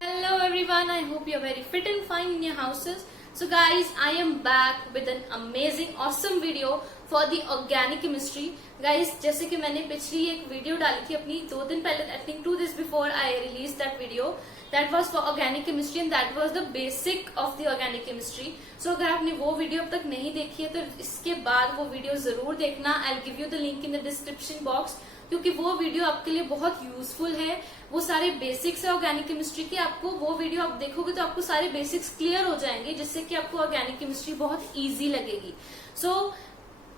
Hello everyone, I hope you're very fit and fine in your houses. So guys, I am back with an amazing awesome video for the organic chemistry. Guys, जैसे कि मैंने पिछली एक video डाली थी अपनी 2 दिन पहले, I think 2 days before I released that video, that was for organic chemistry and that was the basic of the organic chemistry. So अगर आपने वो वीडियो अब तक नहीं देखी है तो इसके बाद वो वीडियो जरूर देखना. I'll give you the link in the description box, क्योंकि वो वीडियो आपके लिए बहुत यूजफुल है. वो सारे बेसिक्स है ऑर्गेनिक केमिस्ट्री के. आपको वो वीडियो आप देखोगे तो आपको सारे बेसिक्स क्लियर हो जाएंगे, जिससे कि आपको ऑर्गेनिक केमिस्ट्री बहुत इजी लगेगी. सो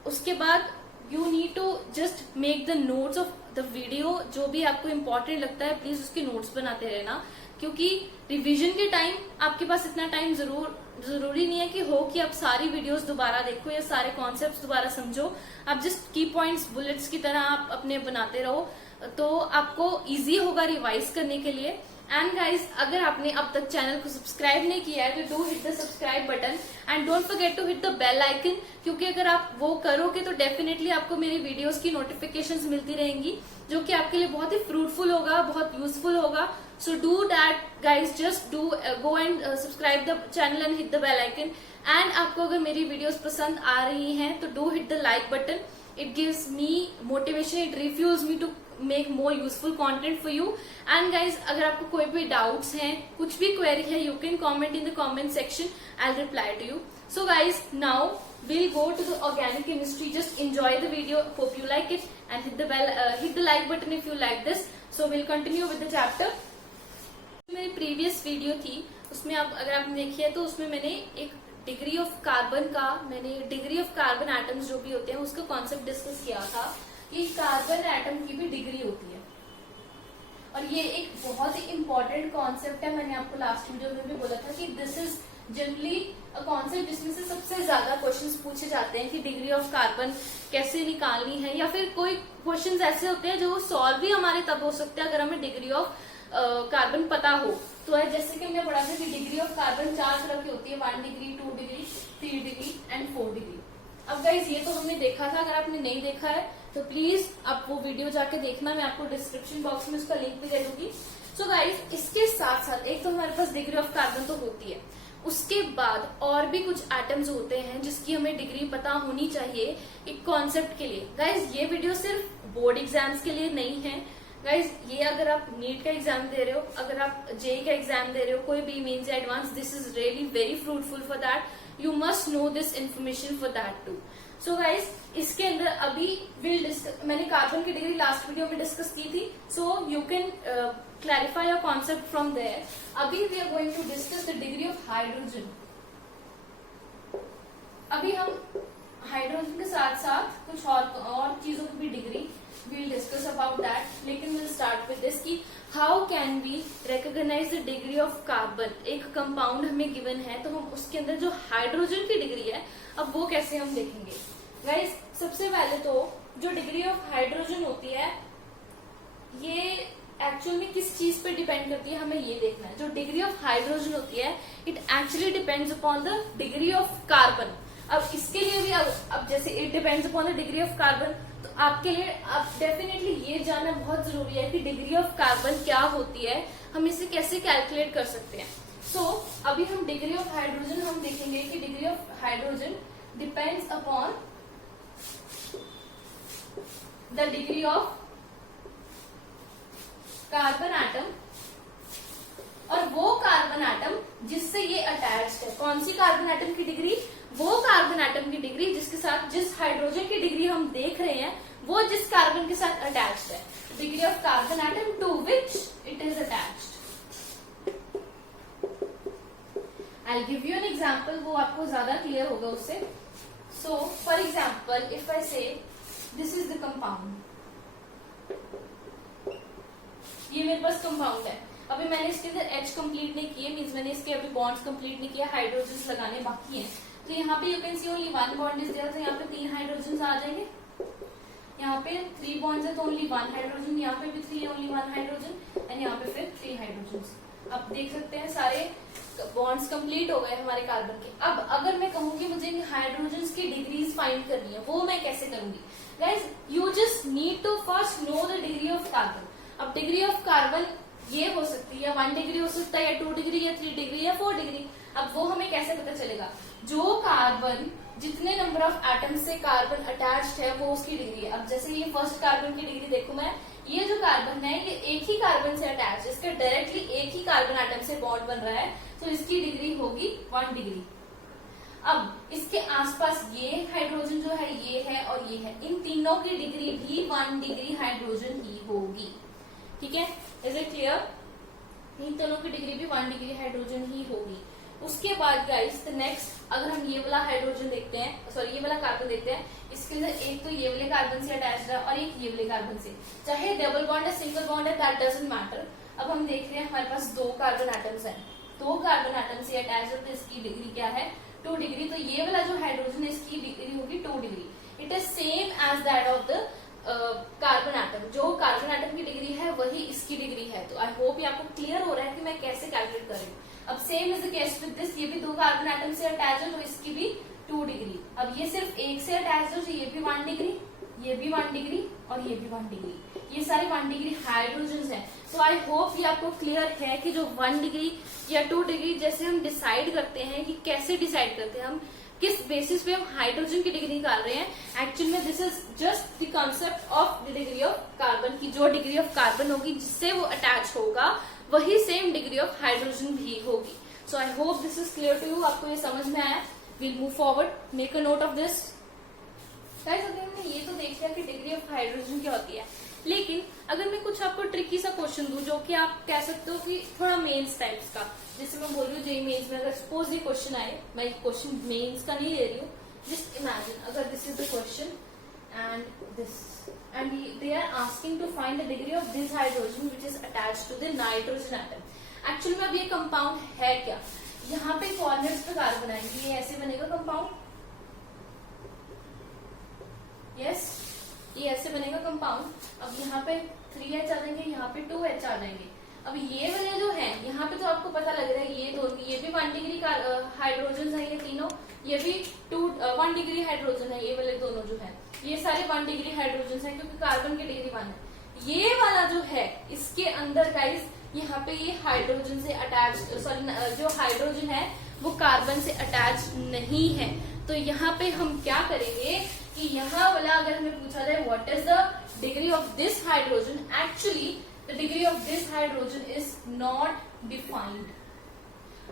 उसके बाद you need to just make the notes of the video. जो भी आपको इम्पोर्टेंट लगता है प्लीज उसके नोट्स बनाते रहना, क्योंकि रिवीजन के टाइम आपके पास इतना टाइम जरूरी नहीं है कि आप सारी वीडियोस दोबारा देखो या सारे कॉन्सेप्ट्स दोबारा समझो. आप जस्ट की पॉइंट्स बुलेट्स की तरह आप अपने बनाते रहो, तो आपको इजी होगा रिवाइज करने के लिए. एंड गाइज, अगर आपने अब तक चैनल को सब्सक्राइब नहीं किया है तो do hit the subscribe button and don't forget to hit the bell icon, क्योंकि अगर आप वो करोगे तो डेफिनेटली आपको मेरी वीडियोस की नोटिफिकेशंस मिलती रहेंगी, जो कि आपके लिए बहुत ही फ्रूटफुल होगा, बहुत यूजफुल होगा. So do that guys, just do go and subscribe the channel and hit the bell icon. And आपको अगर मेरी वीडियोस पसंद आ रही हैं तो do hit the like button. It gives me motivation, it refuels me to make more useful content for you. And guys, अगर आपको कोई भी doubts हैं, कुछ भी query है, you can comment in the comment section. I'll reply to you. So guys, now we'll go to the organic chemistry. Just enjoy the video. Hope you like it and hit the bell, hit the like button if you like this. So we'll continue with the chapter. मेरी previous video थी, उसमें आप अगर आपने देखी है तो उसमें मैंने एक डिग्री ऑफ कार्बन एटम्स जो भी होते हैं उसका कॉन्सेप्ट डिस्कस किया था कि कार्बन एटम की भी डिग्री होती है. और ये एक बहुत ही इंपॉर्टेंट कॉन्सेप्ट है. मैंने आपको लास्ट वीडियो में भी बोला था कि this is generally a concept जिसमें से सबसे ज्यादा क्वेश्चंस पूछे जाते हैं कि डिग्री ऑफ कार्बन कैसे निकालनी है, या फिर कोई क्वेश्चंस ऐसे होते हैं जो सॉल्व भी हमारे तब हो सकते हैं अगर हमें डिग्री ऑफ कार्बन पता हो. तो जैसे कि हमने पढ़ा था कि डिग्री ऑफ कार्बन 4 तरह की होती है, 1 degree, 2 degree, 3 degree and 4 degree. अब गाइज ये तो हमने देखा था. अगर आपने नहीं देखा है तो प्लीज आप वो वीडियो जाके देखना. मैं आपको डिस्क्रिप्शन बॉक्स में उसका लिंक भी दे दूंगी. सो गाइज, इसके साथ साथ एक तो हमारे पास डिग्री ऑफ कार्बन तो होती है, उसके बाद और भी कुछ एटम्स होते हैं जिसकी हमें डिग्री पता होनी चाहिए एक कॉन्सेप्ट के लिए. गाइज ये वीडियो सिर्फ बोर्ड एग्जाम्स के लिए नहीं है. गाइज ये अगर आप नीट का एग्जाम दे रहे हो, अगर आप जेई का एग्जाम दे रहे हो, कोई भी मेंस या advanced, this is really very fruitful for that. You must know this information for that too. So guys, इसके अंदर अभी मैंने कार्बन की डिग्री लास्ट वीडियो में डिस्कस की थी, so you can clarify your concept from there. अभी we are going to discuss the degree of hydrogen. अभी हम हाइड्रोजन के साथ साथ कुछ और चीजों की भी degree we'll discuss about that. लेकिन we'll start with this कि how can we recognize the degree of carbon. एक कंपाउंड हमें गिवन है तो हम उसके अंदर जो हाइड्रोजन की डिग्री है, अब वो कैसे हम देखेंगे. गाइस, सबसे पहले तो जो डिग्री ऑफ हाइड्रोजन होती है ये एक्चुअल में किस चीज पे डिपेंड करती है, हमें ये देखना है. जो डिग्री ऑफ हाइड्रोजन होती है it actually depends upon the degree of carbon. अब इसके लिए भी अब जैसे it depends upon the degree of carbon, तो आपके लिए अब डेफिनेटली ये जानना बहुत जरूरी है कि डिग्री ऑफ कार्बन क्या होती है, हम इसे कैसे कैलकुलेट कर सकते हैं. सो अभी हम डिग्री ऑफ हाइड्रोजन हम देखेंगे कि degree of hydrogen depends upon the degree of carbon atom, और वो कार्बन एटम जिससे ये अटैच्ड है. कौन सी कार्बन एटम की डिग्री? वो कार्बन एटम की डिग्री जिसके साथ, जिस हाइड्रोजन की डिग्री हम देख रहे हैं वो जिस कार्बन के साथ अटैच्ड है. Degree of carbon atom to which it is attached. I will give you an example, वो आपको ज्यादा क्लियर होगा उससे. So for example if I say this is the compound, ये मेरे पास कंपाउंड है. अभी मैंने इसके अंदर एच कंप्लीट नहीं किए, मीन्स मैंने इसके अभी बॉन्ड्स कंप्लीट नहीं किया, हाइड्रोजन लगाने बाकी हैं. तो यहाँ पे you can see only 1 bond is there, तो यहाँ पे 3 हाइड्रोजन आ जाएंगे. यहाँ पे 3 बॉन्ड्स है तो ओनली 1 हाइड्रोजन, यहाँ पे भी 3 ओनली 1 हाइड्रोजन, एंड यहाँ पे फिर 3 हाइड्रोजन. आप देख सकते हैं सारे बॉन्ड्स कंप्लीट हो गए हमारे कार्बन के। अब अगर मैं कहूंगी मुझे हाइड्रोजन की डिग्रीज फाइंड करनी है, वो मैं कैसे करूंगी? Guys you just need to first know the degree of carbon. अब डिग्री ऑफ कार्बन ये हो सकती है 1 डिग्री हो सकता है, या 2 डिग्री, या 3 डिग्री, या 4 डिग्री। अब वो हमें कैसे पता चलेगा? जो कार्बन जितने नंबर ऑफ एटम से कार्बन अटैच्ड है वो उसकी डिग्री है। अब जैसे ये फर्स्ट कार्बन की डिग्री देखो मैं, ये जो कार्बन है ये एक ही कार्बन से अटैच है, इसका डायरेक्टली एक ही कार्बन एटम से बॉन्ड बन रहा है, तो इसकी डिग्री होगी 1 डिग्री। अब इसके आसपास ये हाइड्रोजन जो है ये है और ये है, इन तीनों की डिग्री भी 1 डिग्री हाइड्रोजन ही होगी। ठीक है, इज इट क्लियर? इन दोनों की डिग्री भी 1 डिग्री हाइड्रोजन ही होगी। उसके बाद गाइस नेक्स्ट अगर हम ये वाला हाइड्रोजन देखते हैं, सॉरी ये वाला कार्बन देखते हैं, इसके अंदर एक तो ये वाले कार्बन से अटैच्ड है और एक ये वाले कार्बन से, चाहे डबल बॉन्ड है सिंगल बॉन्ड है दैट डजंट मैटर। अब हम देख रहे हैं हमारे पास 2 कार्बन एटम्स हैं, 2 कार्बन एटम से अटैच है, तो इसकी डिग्री क्या है? 2 डिग्री। तो ये वाला जो हाइड्रोजन है इसकी डिग्री होगी 2 degree. It is same as that of the carbon atom. जो कार्बन एटम की डिग्री है वही इसकी डिग्री है। तो आई होप ये आपको क्लियर हो रहा है कि मैं कैसे कैलकुलेट कर रही हूँ। अब same is the case with this, ये भी 2 कार्बन एटम से अटैच है तो इसकी भी 2 डिग्री। अब ये सिर्फ एक से अटैच है तो ये भी 1 डिग्री, ये भी 1 डिग्री और ये भी 1 डिग्री। ये सारे 1 डिग्री हाइड्रोजन हैं। तो आई होप ये आपको क्लियर है कि जो 1 डिग्री या 2 डिग्री जैसे हम डिसाइड करते हैं कि कैसे डिसाइड करते हैं, हम किस बेसिस पे हम हाइड्रोजन की डिग्री निकाल रहे हैं। एक्चुअली में this is just the concept of the degree of carbon की जो डिग्री ऑफ कार्बन होगी जिससे वो अटैच होगा वही सेम डिग्री ऑफ हाइड्रोजन भी होगी। So I hope this is clear to you. आपको ये समझ में आया? Will move forward, make a note of this. Guys अभी हमने ये तो देख लिया कि डिग्री ऑफ हाइड्रोजन क्या होती है, लेकिन अगर मैं कुछ आपको ट्रिकी सा क्वेश्चन दूं जो कि आप कह सकते हो कि थोड़ा मेंस टाइप्स का, जैसे मैं बोल रही हूँ जेई मेंस में अगर सपोज ये क्वेश्चन आए, मैं क्वेश्चन मेंस का नहीं ले रही हूँ, जस्ट इमेजिन अगर this is the question and this and they are asking to find the degree of this hydrogen which is attached to the nitrogen atom। Actually में अब ये कंपाउंड है क्या? यहाँ पे कॉर्नर्स पे कार्बन आएंगे, ये ऐसे बनेगा कंपाउंड, यस ये ऐसे बनेगा कंपाउंड। अब यहाँ पे 3H आ जाएंगे, यहाँ पे 2H आ जाएंगे। अब ये वाले जो है यहाँ पे तो आपको पता लग रहा है ये दोनों, ये भी 1 डिग्री का हाइड्रोजन है, ये तीनों, ये भी 1 डिग्री हाइड्रोजन है, ये वाले दोनों जो है ये सारे 1 डिग्री हाइड्रोजन है क्योंकि कार्बन की डिग्री 1 है। ये वाला जो है इसके अंदर गाइस यहाँ पे ये हाइड्रोजन से अटैच, सॉरी जो हाइड्रोजन है वो कार्बन से अटैच नहीं है। तो यहाँ पे हम क्या करेंगे कि यहाँ वाला अगर हमें पूछा जाए what is the degree of this hydrogen, actually the degree of this hydrogen is not defined.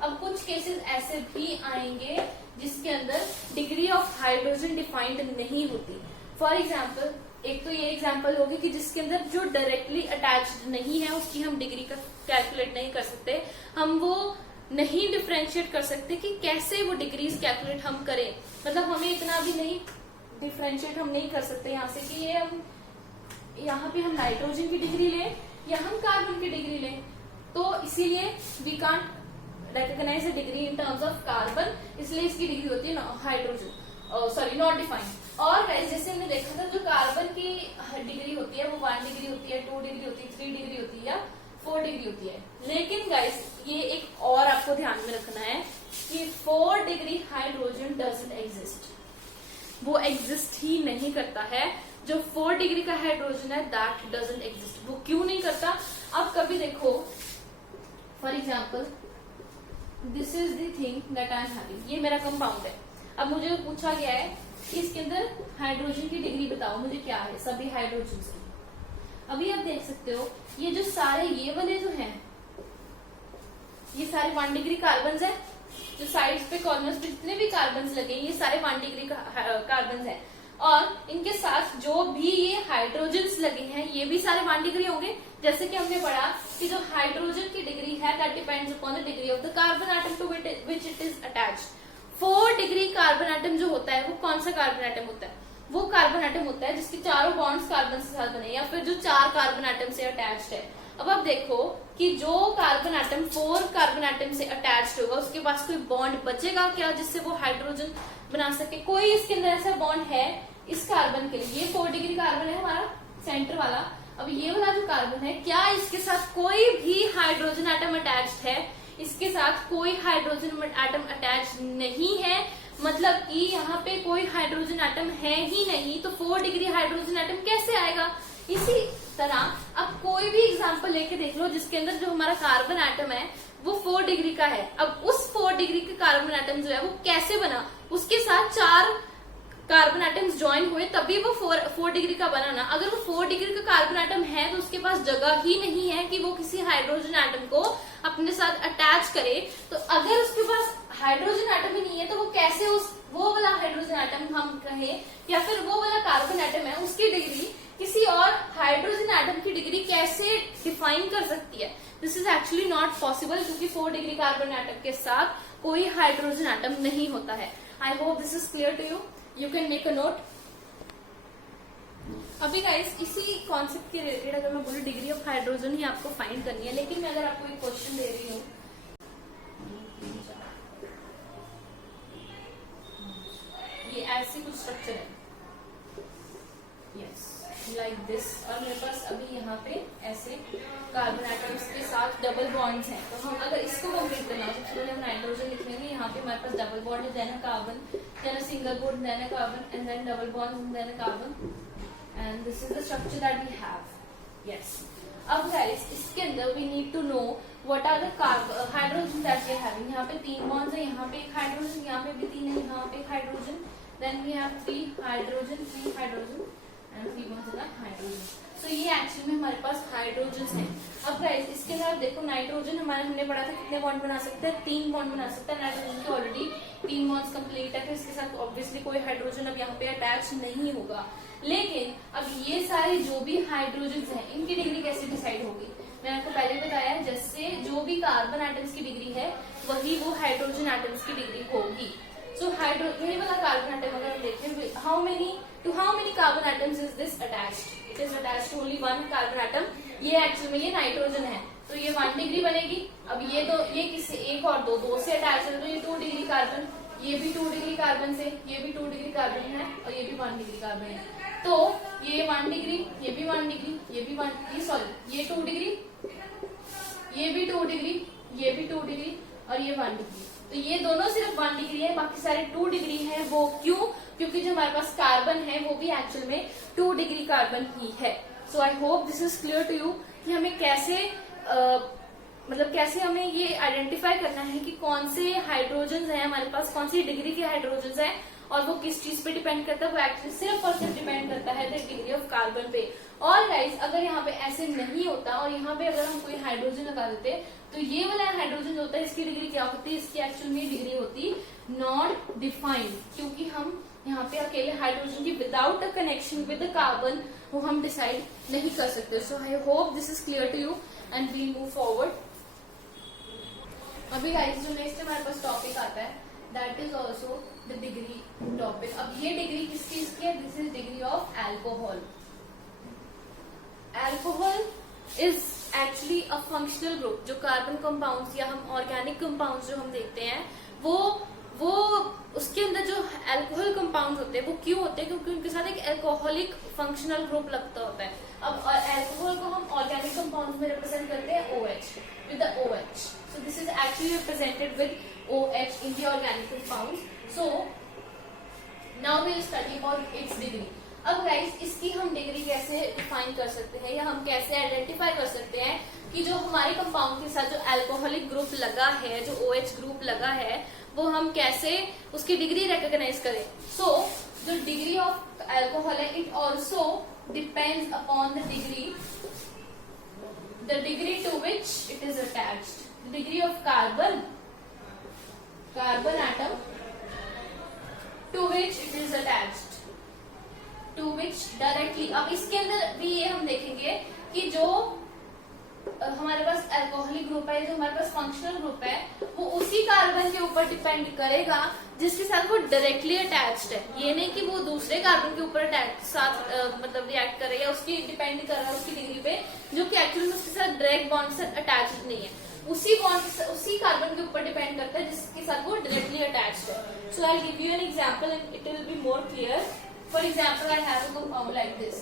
अब कुछ केसेस ऐसे भी आएंगे जिसके अंदर डिग्री ऑफ हाइड्रोजन डिफाइंड नहीं होती। फॉर एग्जाम्पल, एक तो ये एग्जाम्पल होगी कि जिसके अंदर जो डायरेक्टली अटैच्ड नहीं है उसकी हम डिग्री का कैलकुलेट नहीं कर सकते, हम वो नहीं डिफ्रेंशिएट कर सकते कि कैसे वो डिग्रीज कैलकुलेट हम करें। मतलब हमें इतना भी नहीं डिफ्रेंशिएट हम नहीं कर सकते यहाँ से कि ये हम यहाँ पे हम नाइट्रोजन की डिग्री लें या हम कार्बन की डिग्री लें, तो इसीलिए we can't recognise the degree in terms of carbon, इसलिए इसकी डिग्री होती है हाइड्रोजन, सॉरी नॉट डिफाइंड। और जैसे हमने देखा था जो कार्बन की डिग्री होती है वो 1 डिग्री होती है, 2 डिग्री होती है, 3 डिग्री होती है या 4 डिग्री होती है। लेकिन गाइस ये एक और आपको ध्यान में रखना है कि 4 डिग्री हाइड्रोजन डजंट एग्जिस्ट, वो एग्जिस्ट ही नहीं करता है। जो 4 डिग्री का हाइड्रोजन है दैट डजंट एग्जिस्ट। वो क्यों नहीं करता? अब कभी देखो, for example this is the thing that I am having, ये मेरा कंपाउंड है। अब मुझे पूछा गया है कि इसके अंदर हाइड्रोजन की डिग्री बताओ मुझे क्या है सभी हाइड्रोजन की। अभी आप देख सकते हो ये जो सारे ये वाले जो हैं ये सारे 1 डिग्री कार्बन है, जो साइड्स पे कॉर्नर्स पे जितने भी कार्बन लगे ये सारे 1 डिग्री कार्बन है, और इनके साथ जो भी ये हाइड्रोजन लगे हैं ये भी सारे 1 डिग्री होंगे। जैसे कि हमने पढ़ा कि जो हाइड्रोजन की डिग्री है that depends upon the degree of the carbon atom to which it is attached. 4 degree carbon atom जो होता है वो कौन सा कार्बन एटम होता है? वो कार्बन एटम होता है जिसके चारों बॉन्ड्स कार्बन के साथ बने या फिर जो 4 कार्बन एटम से अटैच्ड है। अब आप देखो कि जो कार्बन एटम 4 कार्बन एटम से अटैच्ड होगा उसके पास कोई बॉन्ड बचेगा क्या जिससे वो हाइड्रोजन बना सके? कोई इसके अंदर ऐसा बॉन्ड है इस कार्बन के लिए? ये 4 डिग्री कार्बन है हमारा सेंटर वाला। अब ये वाला जो कार्बन है क्या इसके साथ कोई भी हाइड्रोजन एटम अटैच्ड है? इसके साथ कोई हाइड्रोजन एटम अटैच नहीं है, मतलब कि यहाँ पे कोई हाइड्रोजन एटम है ही नहीं, तो 4 डिग्री हाइड्रोजन एटम कैसे आएगा। इसी तरह अब कोई भी एग्जांपल लेके देख लो जिसके अंदर जो हमारा कार्बन एटम है वो 4 डिग्री का है। अब उस 4 डिग्री के कार्बन एटम जो है वो कैसे बना, उसके साथ 4 कार्बन एटम्स ज्वाइन हुए तभी वो 4 डिग्री का बना ना। अगर वो 4 डिग्री का कार्बन एटम है तो उसके पास जगह ही नहीं है कि वो किसी हाइड्रोजन एटम को अपने साथ अटैच करे। तो अगर उसके पास हाइड्रोजन एटम ही नहीं है तो वो कैसे वो वाला हाइड्रोजन एटम हम कहें या फिर वो वाला कार्बन एटम है उसकी डिग्री किसी और हाइड्रोजन एटम की डिग्री कैसे डिफाइन कर सकती है। This is actually not possible क्योंकि 4 डिग्री कार्बन एटम के साथ कोई हाइड्रोजन एटम नहीं होता है। I hope this is clear to you, you can make a note. अभी गाइस इसी कॉन्सेप्ट के रिलेटेड अगर मैं बोलूँ डिग्री ऑफ हाइड्रोजन ही आपको फाइंड करनी है, लेकिन मैं अगर आपको एक क्वेश्चन दे रही हूँ, ये ऐसे कुछ स्ट्रक्चर है, यस लाइक दिस, और मेरे पास अभी यहाँ पे ऐसे कार्बन एटम्स के साथ डबल बॉन्ड्स हैं। तो हम अगर इसको कंप्लीट करना हो सबसे पहले हम नाइट्रोजन लिख लेंगे। यहाँ पे हमारे पास डबल बॉन्ड है, then a carbon, then a single bond, then a carbon and then double bond, then a carbon, and this is the structure that we have. Yes, अब गाइस इसके अंदर we need to know what are the hydrogen that we are having. यहाँ पे 3 bonds है, यहाँ पे एक hydrogen, यहाँ पे भी 3 है, यहाँ पे एक hydrogen, then we have 3 hydrogen, 3 hydrogen and 3 bonds in hydrogen. तो ये एक्चुअली में हमारे पास हाइड्रोजन है। अब गाइस इसके अंदर देखो नाइट्रोजन हमने पढ़ा था कितने बॉन्ड बना सकते हैं, 3 बॉन्ड बना सकता है। नाइट्रोजन के ऑलरेडी 3 बॉन्ड्स कंप्लीट है, तो इसके साथ ऑब्वियसली कोई हाइड्रोजन अब यहाँ पे अटैच नहीं होगा। लेकिन अब ये सारे जो भी हाइड्रोजन हैं इनकी डिग्री कैसे डिसाइड होगी, मैंने आपको पहले बताया, जैसे जो भी कार्बन एटम्स की डिग्री है वही वो हाइड्रोजन एटम्स की डिग्री होगी। सो यही वाला कार्बन एटम अगर हम देखें, how many carbon atoms is this attached, it is attached to only 1 carbon atom. ये एक्चुअल में ये नाइट्रोजन है, तो ये 1 डिग्री बनेगी। अब ये किसी एक और दो से अटैच है, तो ये 2 डिग्री कार्बन, ये भी 2 डिग्री कार्बन से, ये भी 2 डिग्री कार्बन है और ये भी 1 डिग्री कार्बन है। तो ये 1 डिग्री, ये भी 1 डिग्री, ये भी 1 डिग्री, सॉरी ये 2 डिग्री, ये भी 2 डिग्री, ये भी 2 डिग्री और ये 1 डिग्री। तो ये दोनों सिर्फ 1 डिग्री है, बाकी सारे 2 डिग्री है। वो क्यों? क्योंकि जो हमारे पास कार्बन है वो भी एक्चुअल में 2 डिग्री कार्बन ही है। So I hope this is clear to you कि हमें कैसे कैसे हमें ये आइडेंटिफाई करना है कि कौन से हाइड्रोजन है हमारे पास, कौन सी डिग्री के हाइड्रोजन है और वो किस चीज पे डिपेंड करता है। वो एक्चुअली सिर्फ और सिर्फ डिपेंड करता है द डिग्री ऑफ कार्बन पे। और गाइस अगर यहाँ पे ऐसे नहीं होता और यहाँ पे अगर हम कोई हाइड्रोजन लगा देते तो ये वाला हाइड्रोजन जो होता है इसकी डिग्री क्या होती है, इसकी एक्चुअल में डिग्री होती नॉट डिफाइंड, क्योंकि हम यहाँ पे अकेले हाइड्रोजन की without a connection with carbon वो हम डिसाइड नहीं कर सकते। So I hope this is clear to you and we move forward. अभी गाइस जो नेक्स्ट हमारे पास टॉपिक आता है that is also the degree topic. अब ये डिग्री किस चीज की है, this is degree of alcohol. Alcohol is actually a functional group. जो कार्बन कंपाउंड्स या हम ऑर्गेनिक कंपाउंड्स जो हम देखते हैं वो उसके अंदर जो अल्कोहल कंपाउंड होते हैं वो क्यों होते हैं, क्योंकि उनके साथ एक अल्कोहलिक फंक्शनल ग्रुप लगता होता है। अब अल्कोहल को हम ऑर्गेनिक कंपाउंड्स में रिप्रेजेंट करते हैं OH with the OH. So this is actually represented with OH in the organic compounds. So now we will study about its degree. अब गाइस इसकी हम डिग्री कैसे डिफाइन कर सकते हैं या हम कैसे आइडेंटिफाई कर सकते हैं कि जो हमारे कंपाउंड के साथ जो अल्कोहलिक ग्रुप लगा है, जो OH ग्रुप लगा है, वो हम कैसे उसकी डिग्री रिकॉग्नाइज करें। सो जो डिग्री ऑफ अल्कोहल है it also depends upon the degree to which it is attached. The degree of carbon atom to which it is attached, to which directly. अब इसके अंदर भी ये हम देखेंगे कि जो हमारे पास अल्कोहलिक ग्रुप है, जो हमारे पास फंक्शनल ग्रुप है, वो उसी कार्बन के ऊपर डिपेंड करेगा जिसके साथ वो डायरेक्टली अटैच्ड है। ये नहीं कि वो दूसरे कार्बन के ऊपर साथ रिएक्ट करे या उसकी डिपेंड कर रहा है उसकी डिग्री पे, जो कि एक्चुअली में उसके साथ डायरेक्ट बॉन्ड से अटैच्ड नहीं है। उसी कार्बन के ऊपर डिपेंड करता है जिसके साथ वो डायरेक्टली अटैच्ड है। So I give you an example and it will be more clear. For example I have a compound like this.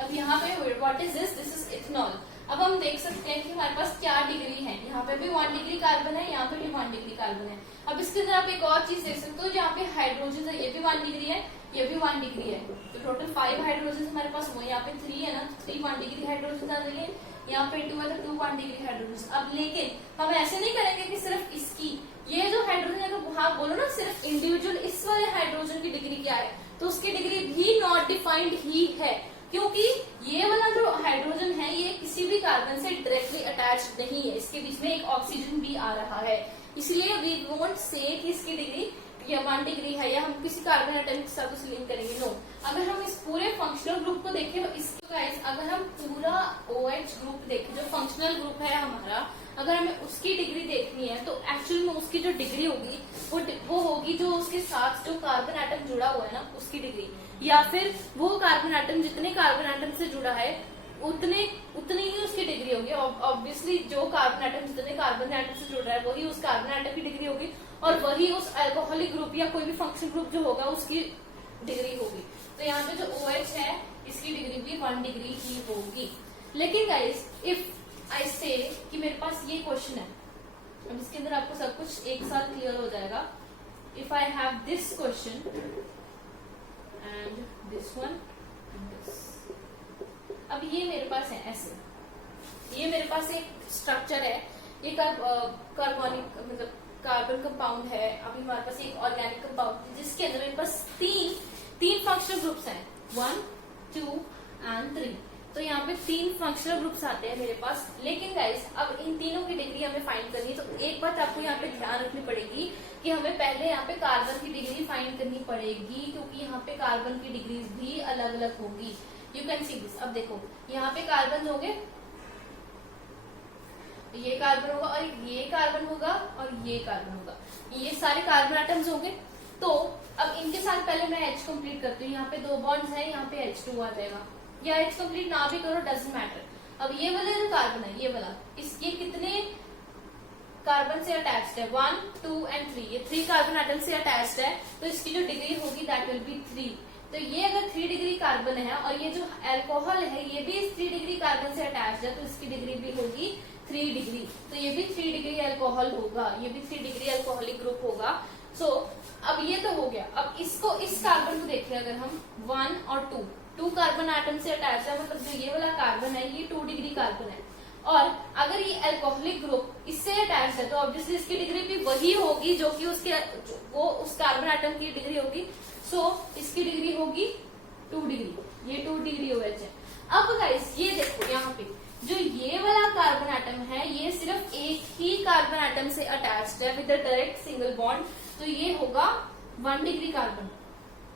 अब यहाँ पे what is this, this is ethanol. अब हम देख सकते हैं कि हमारे पास क्या डिग्री है, यहाँ पे भी 1 डिग्री कार्बन है, यहाँ पे भी 1 डिग्री कार्बन है। अब इसके अंदर आप एक और चीज देख सकते हो, जहाँ पे हाइड्रोजन है ये भी 1 डिग्री है, ये भी 1 डिग्री है, तो टोटल 5 हाइड्रोजन हमारे पास हुए। यहाँ पे 3 है ना, 3 1 डिग्री हाइड्रोजन आ जाएंगे, यहाँ पे 2 है तो 2 1 डिग्री हाइड्रोजन। अब लेकिन हम ऐसे नहीं करेंगे कि सिर्फ इसकी ये जो हाइड्रोजन है, तो हाँ बोलो ना सिर्फ इंडिविजुअल इस वाले हाइड्रोजन की डिग्री क्या है, तो उसकी डिग्री भी नॉट डिफाइंड ही है, क्योंकि ये वाला जो हाइड्रोजन है ये किसी भी कार्बन से डायरेक्टली अटैच्ड नहीं है, इसके बीच में एक ऑक्सीजन भी आ रहा है, इसलिए वी वोंट से कि इसकी डिग्री या 1 डिग्री है या हम किसी कार्बन एटम के साथ उसे लिंक करेंगे। नो, अगर हम इस पूरे फंक्शनल ग्रुप को देखें तो इसको गाइस अगर हम पूरा OH ग्रुप देखें जो फंक्शनल ग्रुप है हमारा, अगर हमें उसकी डिग्री देखनी है तो एक्चुअली में उसकी जो डिग्री होगी वो होगी जो उसके साथ जो कार्बन एटम जुड़ा हुआ है ना उसकी डिग्री, या फिर वो कार्बन एटम जितने कार्बन एटम से जुड़ा है उतनी ही उसकी डिग्री होगी। ऑब्वियसली जो कार्बन एटम जितने कार्बन एटम से जुड़ रहा है वही उस कार्बन एटम की डिग्री होगी, और वही उस अल्कोहलिक ग्रुप या कोई भी फंक्शन ग्रुप जो होगा उसकी डिग्री होगी। तो यहाँ पे जो OH है इसकी डिग्री भी 1 डिग्री ही होगी। लेकिन गाइस इफ आई से कि मेरे पास ये क्वेश्चन है, अब इसके अंदर आपको सब कुछ एक साथ क्लियर हो जाएगा। If I have this question and this one and this, अब ये मेरे पास है ऐसे, ये मेरे पास एक स्ट्रक्चर है, ये कार्बोनिक मतलब कार्बन कंपाउंड है। अभी हमारे पास एक ऑर्गेनिक कंपाउंड जिसके अंदर मेरे पास तीन फंक्शनल ग्रुप्स हैं, 1 2 एंड 3। तो यहाँ पे 3 फंक्शनल ग्रुप्स आते हैं मेरे पास। लेकिन गाइस अब इन तीनों की डिग्री हमें फाइंड करनी है, तो एक बात आपको यहाँ पे ध्यान रखनी पड़ेगी कि हमें पहले यहाँ पे कार्बन की डिग्री फाइंड करनी पड़ेगी, क्योंकि यहाँ पे कार्बन की डिग्री भी अलग अलग होगी। You can see this. अब देखो यहाँ पे कार्बन होंगे, ये कार्बन होगा और ये कार्बन होगा और ये कार्बन होगा, ये सारे कार्बन एटम्स होंगे। तो अब इनके साथ पहले मैं H कंप्लीट करती हूँ। यहाँ पे 2 बॉन्ड्स हैं, यहाँ पे H2 आ जाएगा, या H कंप्लीट ना भी करो डजंट मैटर। अब ये वाला जो कार्बन है ये वाला ये कितने कार्बन से अटैच्ड है, 1 2 एंड 3, ये 3 कार्बन एटम से अटैच्ड है, तो इसकी जो डिग्री होगी दैट विल बी 3। तो ये अगर 3 डिग्री कार्बन है और ये जो अल्कोहल है ये भी 3 डिग्री कार्बन से अटैच्ड है, तो इसकी डिग्री भी होगी 3 डिग्री। तो ये भी 3 डिग्री अल्कोहल होगा, ये भी 3 डिग्री अल्कोहलिक ग्रुप होगा। सो अब ये तो हो गया। अब इसको इस कार्बन को देखें अगर हम 1 और 2 कार्बन एटम से अटैच है, मतलब जो ये वाला कार्बन है ये 2 डिग्री कार्बन है, और अगर ये अल्कोहलिक ग्रुप इससे अटैच है तो ऑब्वियसली इसकी डिग्री भी वही होगी जो कि वो उस कार्बन एटम की डिग्री होगी। सो इसकी डिग्री होगी 2 डिग्री, ये 2 डिग्री OH है। अब गाइस ये देखो यहाँ पे जो ये वाला कार्बन एटम है ये सिर्फ एक ही कार्बन एटम से अटैच्ड है विद डायरेक्ट सिंगल बॉन्ड, तो ये होगा 1 डिग्री कार्बन।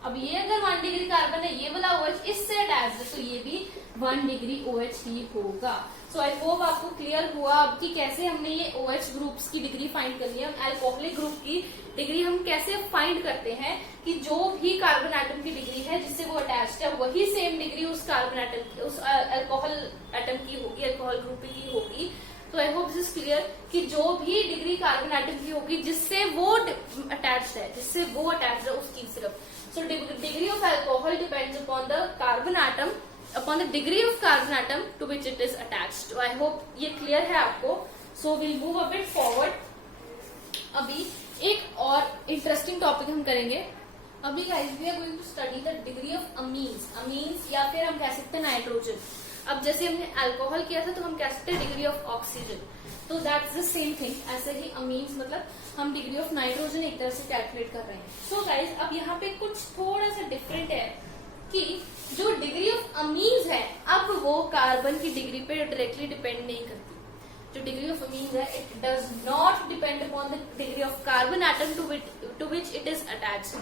अब ये अगर 1 डिग्री कार्बन है, ये वाला OH इससे अटैच्ड है, तो ये भी 1 डिग्री OH ही होगा। सो आई होप आपको क्लियर हुआ अब कि कैसे हमने ये OH ग्रुप्स की डिग्री फाइंड करनी है। अल्कोहलिक ग्रुप की डिग्री हम कैसे फाइंड करते हैं कि जो भी कार्बन एटम की डिग्री है जिससे वो अटैच्ड है वही सेम डिग्री उस कार्बन एटम की, उस अल्कोहल एटम की होगी, अल्कोहल ग्रुप की होगी। तो आई होप दिस इज क्लियर कि जो भी डिग्री कार्बन एटम की होगी जिससे वो अटैच्ड है उसकी सिर्फ। So degree of alcohol depends upon the carbon atom, upon the degree of carbon atom to which it is attached. So I hope ये clear है आपको. So we'll move a bit forward. अभी एक और interesting topic हम करेंगे. अभी guys we are going to study the degree of amines या फिर हम कह सकते हैं नाइट्रोजन। अब जैसे हमने अल्कोहल किया था तो हम कह सकते हैं डिग्री ऑफ ऑक्सीजन, तो दैट्स द सेम थिंग। ऐसे ही अमीन्स मतलब हम डिग्री ऑफ नाइट्रोजन एक तरह से कैलकुलेट कर रहे हैं। सो गाइज अब यहाँ पे कुछ थोड़ा सा डिफरेंट है कि जो डिग्री ऑफ अमीन्स है अब वो कार्बन की डिग्री पे डायरेक्टली डिपेंड नहीं करती। जो डिग्री ऑफ अमीन्स है it does not depend upon the degree of carbon atom to which it is attached.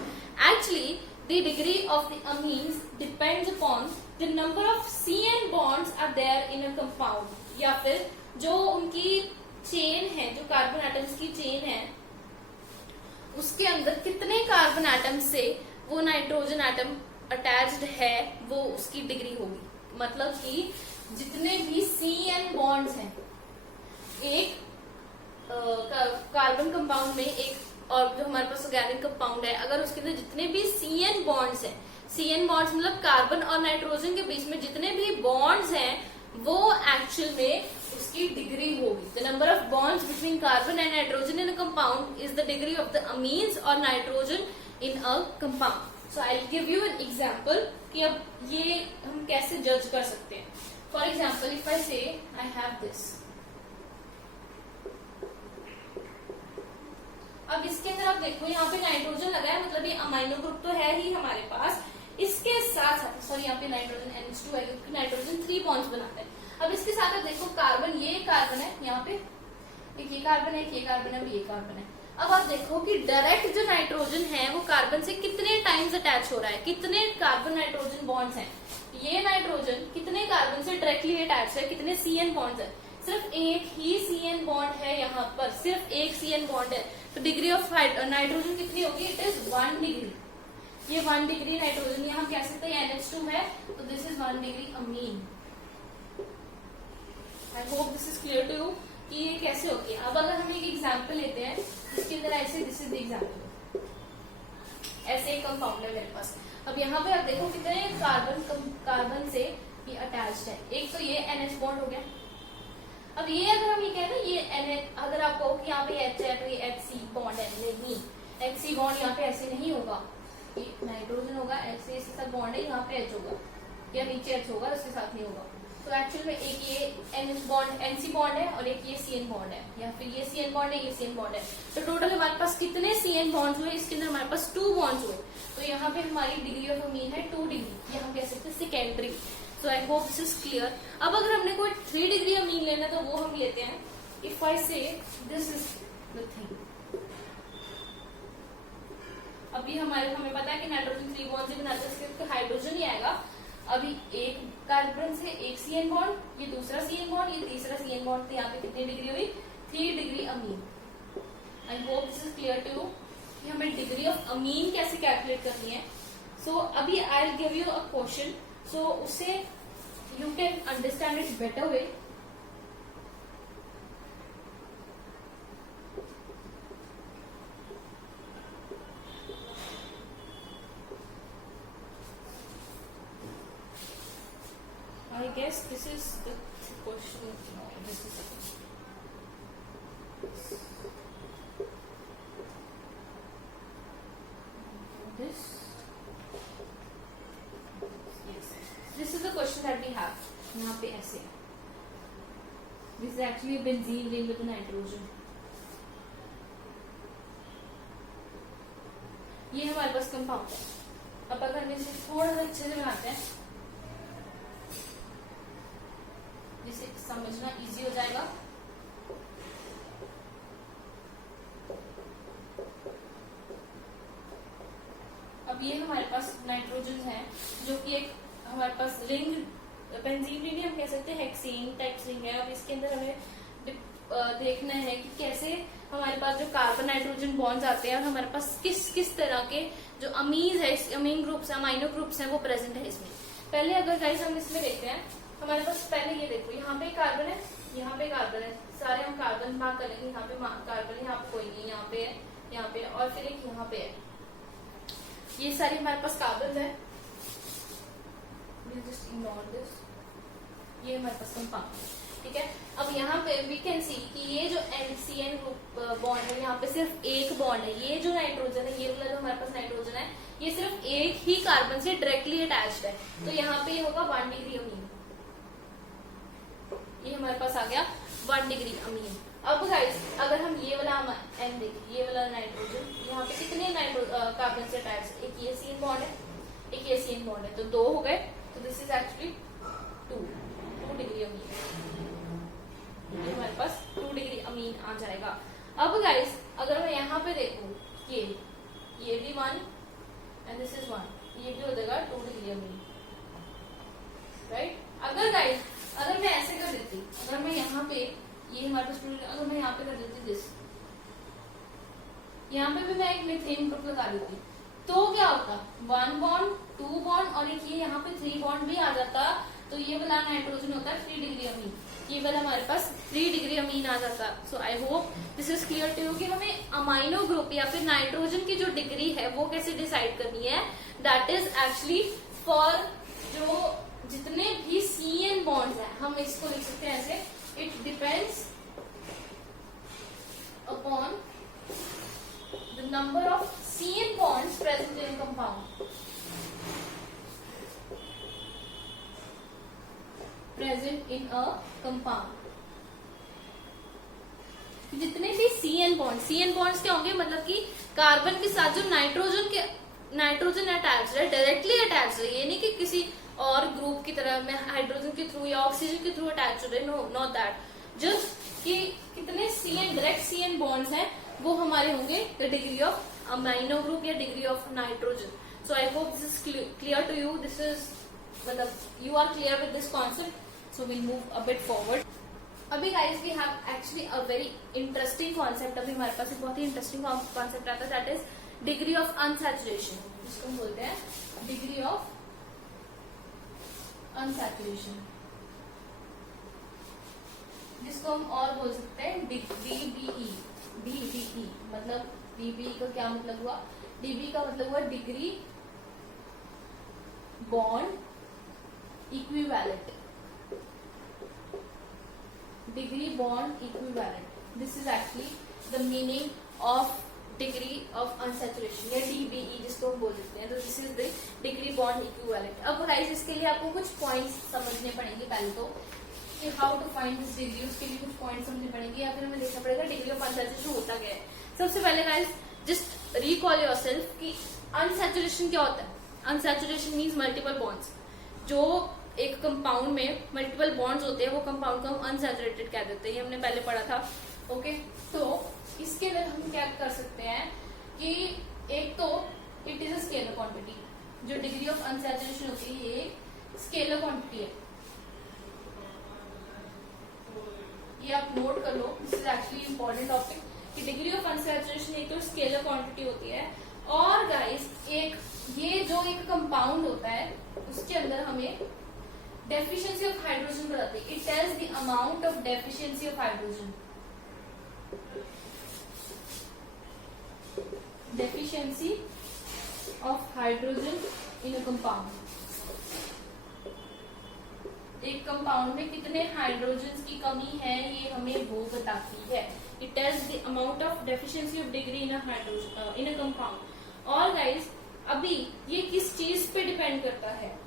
Actually the degree of the amines depends upon the number of CN bonds are there in a compound, या फिर जो उनकी chain है, जो carbon atoms की chain है उसके अंदर कितने कार्बन एटम से वो नाइट्रोजन एटम अटैच्ड है वो उसकी डिग्री होगी। मतलब कि जितने भी CN बॉन्ड्स हैं एक कार्बन कंपाउंड में, एक और जो हमारे पास ऑर्गेनिक कंपाउंड है, अगर उसके अंदर जितने भी CN बॉन्ड्स हैं, CN बॉन्ड्स मतलब कार्बन और नाइट्रोजन के बीच में जितने भी बॉन्ड्स हैं वो एक्चुअल में उसकी डिग्री होगी। The number of bonds between carbon and nitrogen in a compound is the degree of the amines और nitrogen in a compound. So I give you an example कि अब ये हम कैसे जज कर सकते हैं। फॉर एग्जाम्पल इफ आई से आई हैव दिस, अब इसके अंदर आप देखो यहाँ पे नाइट्रोजन लगा है, मतलब ये अमाइनो ग्रुप तो है ही हमारे पास। इसके साथ साथ सॉरी यहाँ पे नाइट्रोजन NH2 है क्योंकि नाइट्रोजन 3 बॉन्ड्स बनाता है। अब इसके साथ आप देखो कार्बन, ये कार्बन है, यहाँ पे एक ये कार्बन है, एक ये कार्बन है, ये कार्बन है। अब आप देखो कि डायरेक्ट जो नाइट्रोजन है वो कार्बन से कितने टाइम्स अटैच हो रहा है, कितने कार्बन नाइट्रोजन बॉन्ड्स हैं। ये नाइट्रोजन कितने कार्बन से डायरेक्टली अटैच है, कितने CN बॉन्ड्स है। सिर्फ एक ही CN बॉन्ड है, यहाँ पर सिर्फ एक CN बॉन्ड है। तो डिग्री ऑफ नाइट्रोजन कितनी होगी, इट इज 1 डिग्री। ये 1 डिग्री नाइट्रोजन, यहाँ कह सकते हैं NH2 है तो this is 1 degree amine. I hope this is clear to you कि ये कैसे होती है। अब अगर हम एक एग्जाम्पल लेते हैं जिसके अंदर ऐसे, दिस इज द एग्जाम्पल, ऐसे एक कंपाउंड है मेरे पास। अब यहाँ पे आप देखो कितने कार्बन से ये अटैच्ड है। एक तो ये NH बॉन्ड हो गया। अब ये अगर हम ये कहें ना ये NH, अगर आप कहो कि यहाँ पे H है तो ये HC बॉन्ड है, नहीं, HC बॉन्ड यहाँ पे ऐसे नहीं होगा। ये नाइट्रोजन होगा, H से इसके साथ बॉन्ड है, यहाँ पे H होगा या नीचे H होगा, उसके साथ नहीं होगा। तो एक्चुअल में एक ये NH बॉन्ड NC बॉन्ड है और एक ये CN बॉन्ड है, या फिर ये CN बॉन्ड है, ये CN बॉन्ड है। तो टोटल हमारे पास कितने CN बॉन्ड्स हुए, इसके अंदर हमारे पास 2 बॉन्ड्स हुए। तो यहाँ पे हमारी डिग्री ऑफ अमीन है 2 डिग्री, या हम कह सकते हैं secondary. So I hope this is clear. अब अगर हमने कोई 3 डिग्री अमीन लेना तो वो हम लेते हैं। If I say this is the thing, अभी हमें पता है कि नाइट्रोजन 3 बॉन्ड से बनाते हैं, सिर्फ हाइड्रोजन ही आएगा। अभी एक कार्बन से एक CN बॉन्ड, ये दूसरा CN बॉन्ड, ये तीसरा CN बॉन्ड, तो यहाँ पे कितनी डिग्री हुई, 3 degree amine. I hope this is clear to you कि हमें डिग्री ऑफ अमीन कैसे कैलकुलेट करनी है। सो अभी I will give you a question, so उससे you can understand it better way. I guess this is the question. No, this is this. Yes, this is the question that we have. यहाँ पे ऐसे. This is actually a benzene ring with nitrogen. ये हमारे पास compound है। अब अगर हम इसे थोड़ा सा अच्छे से बनाते हैं जिसे समझना इजी हो जाएगा। अब ये हमारे पास नाइट्रोजन है जो कि एक हमारे पास रिंग, बेंजीन रिंग हम कह सकते हैं, हेक्सेन टाइप रिंग है। अब इसके अंदर हमें देखना है कि कैसे हमारे पास जो कार्बन नाइट्रोजन बॉन्ड्स आते हैं और हमारे पास किस किस तरह के जो अमीन है, अमीन ग्रुप्स, अमाइनो ग्रुप्स हैं, वो प्रेजेंट है इसमें। पहले अगर गाइस हम इसमें देखते हैं, हमारे पास पहले ये देखो, यहाँ पे कार्बन है, यहाँ पे कार्बन है, सारे हम कार्बन मार्क करेंगे। यहाँ पे कार्बन है, यहाँ पे कोई नहीं, यहाँ पे है, यहाँ पे है, और फिर एक यहाँ पे है। ये सारी हमारे पास कार्बन है। Just ignore this. ये हमारे पास कंपाउंड, ठीक है। अब यहाँ पे वी कैन सी कि ये जो NCN ग्रुप बॉन्ड है, यहाँ पे सिर्फ एक बॉन्ड है। ये जो नाइट्रोजन है, ये वाला जो हमारे पास नाइट्रोजन है, ये सिर्फ एक ही कार्बन से डायरेक्टली अटैच्ड है। तो यहाँ पे ये होगा 1 डिग्री अमीन। ये हमारे पास आ गया 1 डिग्री अमीन। अब गाइस अगर हम ये वाला N देखें, ये वाला नाइट्रोजन, यहाँ पे कितने कार्बन से अटैच, एक ये CN बॉन्ड है, एक ये CN बॉन्ड है, तो 2 हो गए। तो this is actually 2 degree amine. ये हमारे पास 2 डिग्री अमीन आ जाएगा। अब गाइस अगर मैं यहाँ पे देखूं, ये भी 1 एंड दिस इज 1, ये भी हो जाएगा 2 डिग्री अमीन, राइट। अगर गाइस अगर मैं ऐसे कर देती, अगर मैं यहाँ पे ये हमारे पास, अगर मैं यहाँ पे कर देती दिस, यहाँ पे भी मैं एक मीथेन ग्रुप लगा देती, तो क्या होता, 1 बॉन्ड 2 बॉन्ड और एक ये यहाँ पे 3 बॉन्ड भी आ जाता। तो ये वाला नाइट्रोजन होता है 3 डिग्री अमीन, ये वाला हमारे पास 3 डिग्री अमीन आ जाता। So I hope this is clear to you कि हमें अमाइनो ग्रुप या फिर नाइट्रोजन की जो डिग्री है वो कैसे डिसाइड करनी है। दैट इज एक्चुअली फॉर जो जितने भी CN बॉन्ड्स हैं, हम इसको लिख सकते हैं ऐसे, it depends upon the number of CN bonds present in compound. Present in a compound. जितने भी CN bonds क्या होंगे, मतलब कि कार्बन के साथ जो नाइट्रोजन अटैच है, डायरेक्टली अटैच है, ये नहीं कि किसी और ग्रुप की तरह में हाइड्रोजन के थ्रू या ऑक्सीजन के थ्रू अटैच हो रहे, नो नॉट दैट, जस्ट कि कितने डायरेक्ट CN bonds हैं वो हमारे होंगे the degree of amino group या degree of nitrogen. So I hope this is clear to you. This is मतलब you are clear with this concept. So we'll move a bit forward. अभी guys we have actually a very interesting concept. अभी हमारे पास एक बहुत ही interesting concept आता है, that is degree of unsaturation, जिसको हम बोलते हैं डिग्री ऑफ अनसैचुरेशन, जिसको हम और बोल सकते हैं DBE. DBE मतलब DBE का क्या मतलब हुआ? DBE का मतलब हुआ degree bond equivalent. Degree bond equivalent, this is actually the meaning of degree of unsaturation या DBE जिसको हम बोल सकते हैं. तो this is the degree bond equivalent. अब गाइस इसके लिए आपको कुछ पॉइंट्स समझने पड़ेंगे. पहले तो कि how to find this degree, उसके लिए कुछ पॉइंट्स समझने पड़ेंगे या फिर हमें देखना पड़ेगा डिग्री ऑफ अनसैचुरेशन होता क्या है. सबसे पहले गाइस जस्ट रिकॉल योरसेल्फ कि अनसैचुरेशन क्या होता है. Unsaturation means multiple bonds. जो एक कंपाउंड में मल्टीपल बॉन्ड्स होते हैं वो कंपाउंड को हम अनसैचुरेटेड कह देते हैं. ये हमने पहले पढ़ा था. ओके, तो इसके अंदर हम क्या कर सकते हैं कि एक तो it is a scalar quantity. जो डिग्री ऑफ अनसैचुरेशन होती है ये स्केलर क्वांटिटी है. ये आप नोट कर लो, this is actually important topic कि डिग्री ऑफ अनसैचुरेशन एक तो स्केलर क्वांटिटी होती है. और गाइस एक ये जो एक कंपाउंड होता है उसके अंदर हमें डेफिशिएंसी ऑफ हाइड्रोजन बताती है. It tells the amount of deficiency of hydrogen. Deficiency of hydrogen in a compound. एक कंपाउंड में कितने हाइड्रोजन की कमी है ये हमें वो बताती है. It tells the amount of deficiency of degree in a hydrogen in a compound. और गाइस अभी ये किस चीज पे डिपेंड करता है.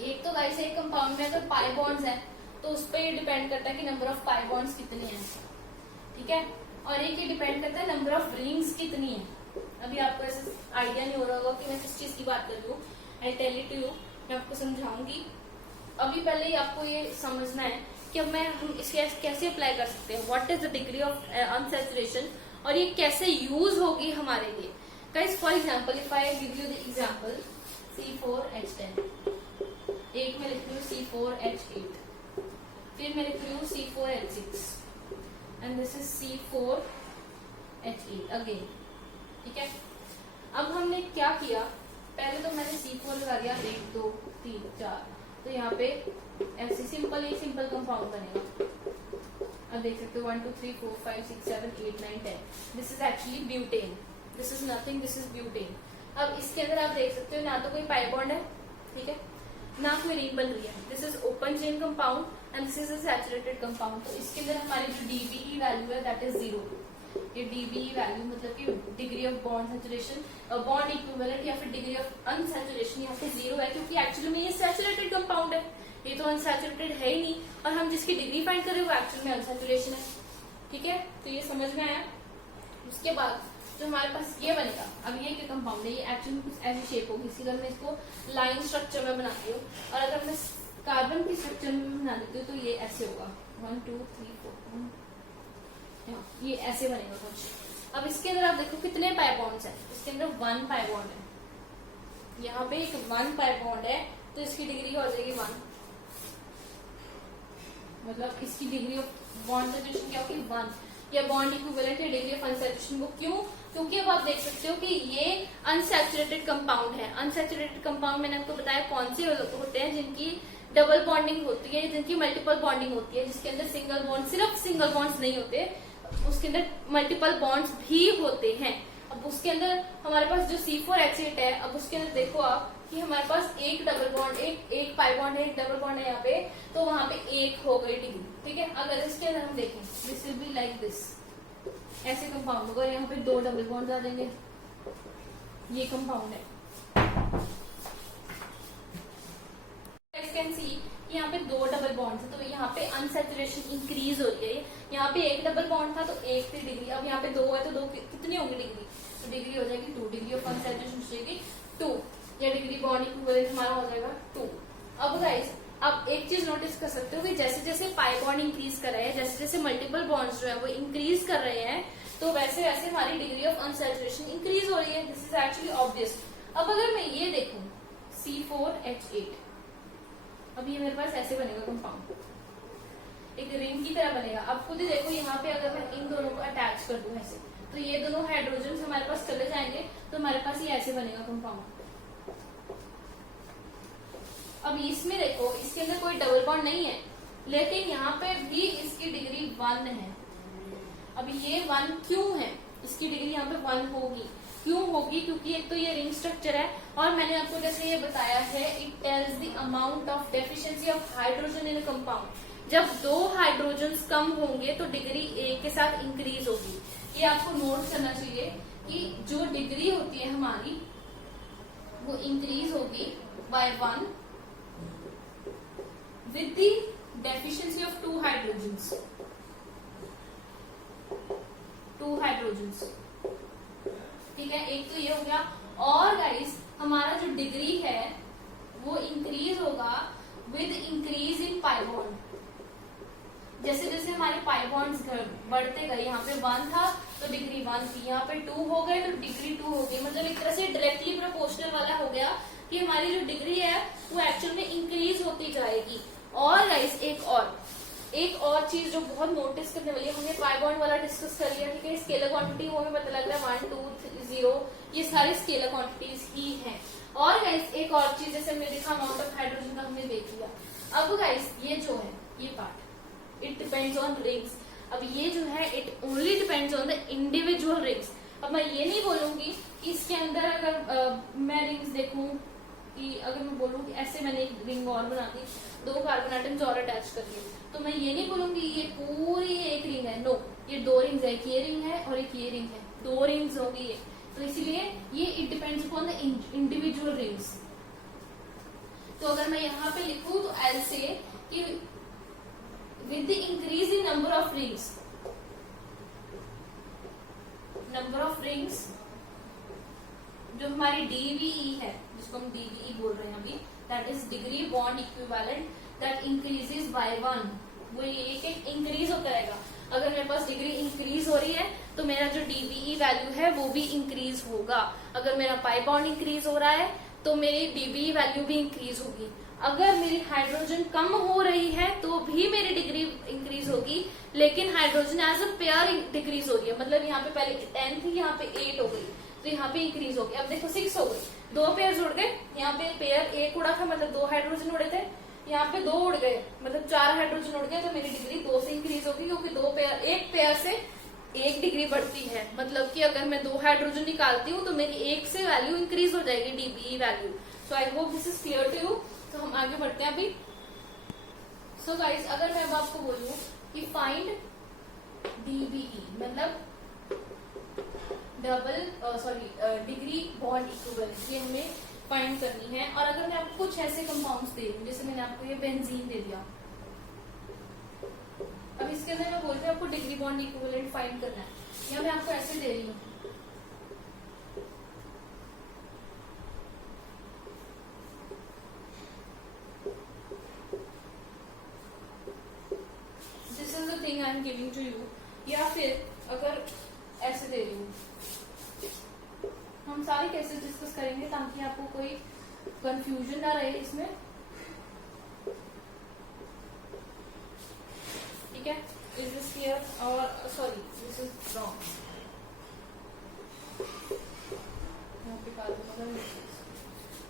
एक तो गाइस एक कंपाउंड में अगर पाई बॉन्ड्स हैं तो उस पर ये डिपेंड करता है कि नंबर ऑफ पाई बॉन्ड्स कितने हैं. ठीक है, और एक ये डिपेंड करता है नंबर ऑफ रिंग्स कितनी है. अभी आपको ऐसे आइडिया नहीं हो रहा होगा कि मैं किस चीज की बात कर रही हूँ. I tell it to you, मैं आपको समझाऊंगी. अभी पहले ही आपको ये समझना है कि अब हम इसे कैसे अप्लाई कर सकते हैं. What is the degree of unsaturation और ये कैसे यूज होगी हमारे लिए. Guys for example if I give you the example C4H10, एक में लिखती हूँ C4H8, फिर मैं लिखती हूँ C4H6 and this is C4H8 again. ठीक है, अब हमने क्या किया, पहले तो मैंने C4 लगा दिया 1 2 3 4, तो यहाँ पे ऐसे सिंपल एक सिंपल कंपाउंड बनेगा. अब देख सकते हो 1 2 3 4 5 6 7 8 9 10. This is actually butane. This is nothing, this is butane. अब इसके अंदर आप देख सकते हो ना तो कोई पाई बॉन्ड है, ठीक है, ना कोई रिंग बन रही है. This is open chain compound and this is a saturated compound. तो इसके अंदर हमारी जो DBE वैल्यू है दैट इज 0. ये DBE वैल्यू मतलब कि degree of bond saturation, bond equivalent या फिर डिग्री ऑफ अनसैचुरेशन यहाँ पे 0 है, क्योंकि एक्चुअली में ये सैचुरेटेड कंपाउंड है. ये तो अनसैचुरेटेड है ही नहीं, और हम जिसकी डिग्री फाइंड कर रहे हैं वो एक्चुअल में अनसैचुरेशन है. ठीक है, तो ये समझ में आया. उसके बाद जो हमारे पास ये बनेगा, अब ये क्या कंपाउंड है, ये एक्चुअली में कुछ ऐसी शेप होगी. इसी अगर मैं इसको लाइन स्ट्रक्चर में बनाती हूँ और अगर मैं कार्बन की स्ट्रक्चर में बना देती हूँ तो ये ऐसे होगा 1 2 3 4, ये ऐसे बनेगा कुछ. अब इसके अंदर आप देखो कितने पाई बॉन्ड्स हैं. इसके अंदर 1 पाई बॉन्ड है. यहाँ पे एक 1 पाई बॉन्ड है तो इसकी डिग्री हो जाएगी 1. मतलब इसकी डिग्री ऑफ बॉन्ड सैचुरेशन क्या होगी 1. या बॉन्ड इक्विवेलेंट है डिग्री ऑफ अनसैचुरेशन को. क्यों? क्योंकि अब आप देख सकते हो कि ये अनसैचुरेटेड कंपाउंड है. अनसैचुरेटेड कंपाउंड मैंने आपको बताया कौन से होते हैं, जिनकी डबल बॉन्डिंग होती है, जिनकी मल्टीपल बॉन्डिंग होती है, जिसके अंदर सिंगल बॉन्ड, सिर्फ सिंगल बॉन्ड्स नहीं होते, उसके अंदर मल्टीपल बॉन्ड्स भी होते हैं. अब अब उसके अंदर हमारे पास जो C4H8 है, अब उसके अंदर देखो आप कि हमारे पास एक डबल बॉन्ड, एक पाई बॉन्ड है, एक डबल बॉन्ड है यहाँ पे, तो वहां पे एक हो गई डिग्री। ठीक है, अगर इसके अंदर हम देखें, this will be like this, ऐसे कंपाउंड होगा, यहाँ पे दो डबल बॉन्ड आ जाएंगे, ये कंपाउंड है। कैन सी यहाँ पे दो डबल बॉन्ड है, तो यहाँ पे अनसैचुरेशन इंक्रीज हो रही है। यहाँ पे एक डबल बॉन्ड था तो एक थी डिग्री, अब यहाँ पे दो है तो दो कितनी होगी डिग्री, तो डिग्री हो जाएगी 2, डिग्री ऑफ अनसैचुरेशन हो जाएगी 2, या डिग्री बॉन्ड इक्विवेलेंट हमारा हो जाएगा 2। अब गाइस आप एक चीज नोटिस कर सकते हो कि जैसे जैसे पाई बॉन्ड इंक्रीज कर रहे हैं, जैसे जैसे मल्टीपल बॉन्ड्स जो है वो इंक्रीज कर रहे हैं, तो वैसे वैसे हमारी डिग्री ऑफ अनसैचुरेशन इंक्रीज हो रही है। This is actually obvious. अब अगर मैं ये देखूं C4H8, अब ये मेरे पास ऐसे बनेगा कंपाउंड, एक रिंग की तरह बनेगा। अब खुद ही देखो यहाँ पे अगर मैं इन दोनों को अटैच कर दूं ऐसे, तो ये दोनों हाइड्रोजन हमारे पास चले जाएंगे, तो हमारे पास ये ऐसे बनेगा कंपाउंड। अब इसमें देखो, इसके अंदर कोई डबल बॉन्ड नहीं है, लेकिन यहाँ पे भी इसकी डिग्री 1 है। अब ये 1 क्यों है, इसकी डिग्री यहाँ पे 1 होगी, क्यों होगी, क्योंकि एक तो ये रिंग स्ट्रक्चर है, और मैंने आपको जैसे ये बताया है, it tells the amount of deficiency of hydrogen in a compound. जब दो हाइड्रोजन कम होंगे तो डिग्री एक के साथ इंक्रीज होगी। ये आपको नोट करना चाहिए कि जो डिग्री होती है हमारी वो इंक्रीज होगी bye 1 with the deficiency of 2 hydrogens, 2 hydrogens। ठीक है, एक तो ये हो गया। और गाइस हमारा जो डिग्री है वो इंक्रीज होगा with increase in pi bond. जैसे जैसे हमारे पाई बॉन्ड्स बढ़ते गए, यहाँ पे 1 था तो डिग्री 1 थी, यहाँ पे 2 हो गए तो डिग्री 2 हो गई। मतलब एक तरह से डायरेक्टली प्रोपोर्शनल वाला हो गया कि हमारी जो डिग्री है वो एक्चुअल में इंक्रीज होती जाएगी। और गाइस एक और चीज जो बहुत नोटिस करने वाली है, हमने पाई बॉन्ड वाला डिस्कस कर लिया। ठीक है, स्केलर क्वांटिटी वो हमें पता लग रहा है 1, 2, 3, 0, ये सारी स्केलर क्वांटिटीज ही हैं। और गाइस एक और चीज, जैसे हमने देखा अमाउंट ऑफ हाइड्रोजन का हमने देख लिया। अब गाइस ये जो है ये part, it depends on rings. अब ये जो है it only depends on the individual rings. अब मैं ये नहीं बोलूंगी कि इसके अंदर अगर मैं रिंग्स देखूं कि अगर मैं बोलूं कि ऐसे मैंने एक रिंग और बना दी, 2 कार्बन एटम्स और अटैच कर दिए, तो मैं ये नहीं बोलूंगी ये पूरी एक रिंग है। नो, ये 2 रिंग्स है, एक ये रिंग है और एक ये रिंग है, 2 रिंग्स होगी ये। तो इसीलिए ये it depends upon the individual rings. तो अगर मैं यहाँ पे लिखूं तो आई विल से कि with the increase in number of rings, जो हमारी DBE है, जिसको हम DBE बोल रहे हैं अभी, that is degree bond equivalent, that increases by 1। वो एक एक इंक्रीज होता रहेगा। अगर मेरे पास डिग्री इंक्रीज हो रही है तो मेरा जो DBE वैल्यू है वो भी इंक्रीज होगा। अगर मेरा पाई बॉन्ड इंक्रीज हो रहा है तो मेरी DBE वैल्यू भी इंक्रीज होगी। अगर मेरी हाइड्रोजन कम हो रही है तो भी मेरी डिग्री इंक्रीज होगी, लेकिन hydrogen as a pair decrease हो रही है। मतलब यहाँ पे पहले 10 थी, यहाँ पे 8 हो गई, तो यहाँ पे इंक्रीज हो गई। अब देखो 6 हो गई, 2 पेयर जुड़ गए। यहाँ पे पेयर 1 उड़ा था, मतलब 2 हाइड्रोजन उड़े थे, यहाँ पे 2 उड़ गए, मतलब 4 हाइड्रोजन उड़ गए, तो मेरी डिग्री 2 से इंक्रीज होगी, क्योंकि एक पेयर से 1 डिग्री बढ़ती है। मतलब कि अगर मैं 2 हाइड्रोजन निकालती हूँ तो मेरी 1 से वैल्यू इंक्रीज हो जाएगी, DBE value. So I hope this is clear to you. तो हम आगे बढ़ते हैं अभी। सो गाइस अगर मैं अब आपको बोलूं कि फाइंड DBE, मतलब डिग्री बॉन्ड इक्विवेलेंस, ये हमें फाइंड करनी है। और अगर मैं आपको कुछ ऐसे कंपाउंड्स दे दूं, जैसे मैंने आपको ये बेंजीन दे दिया, अब इसके अंदर मैं बोल रही हूँ आपको डिग्री बॉन्ड इक्विवेलेंट फाइंड करना है, या मैं आपको ऐसे दे रही हूँ, this is the thing I am giving to you, या फिर अगर ऐसे दे रही हूँ। हम सारे केसेस डिस्कस करेंगे ताकि आपको कोई कंफ्यूजन ना रहे इसमें। ठीक है, इज दिस क्लियर? और sorry, this is wrong,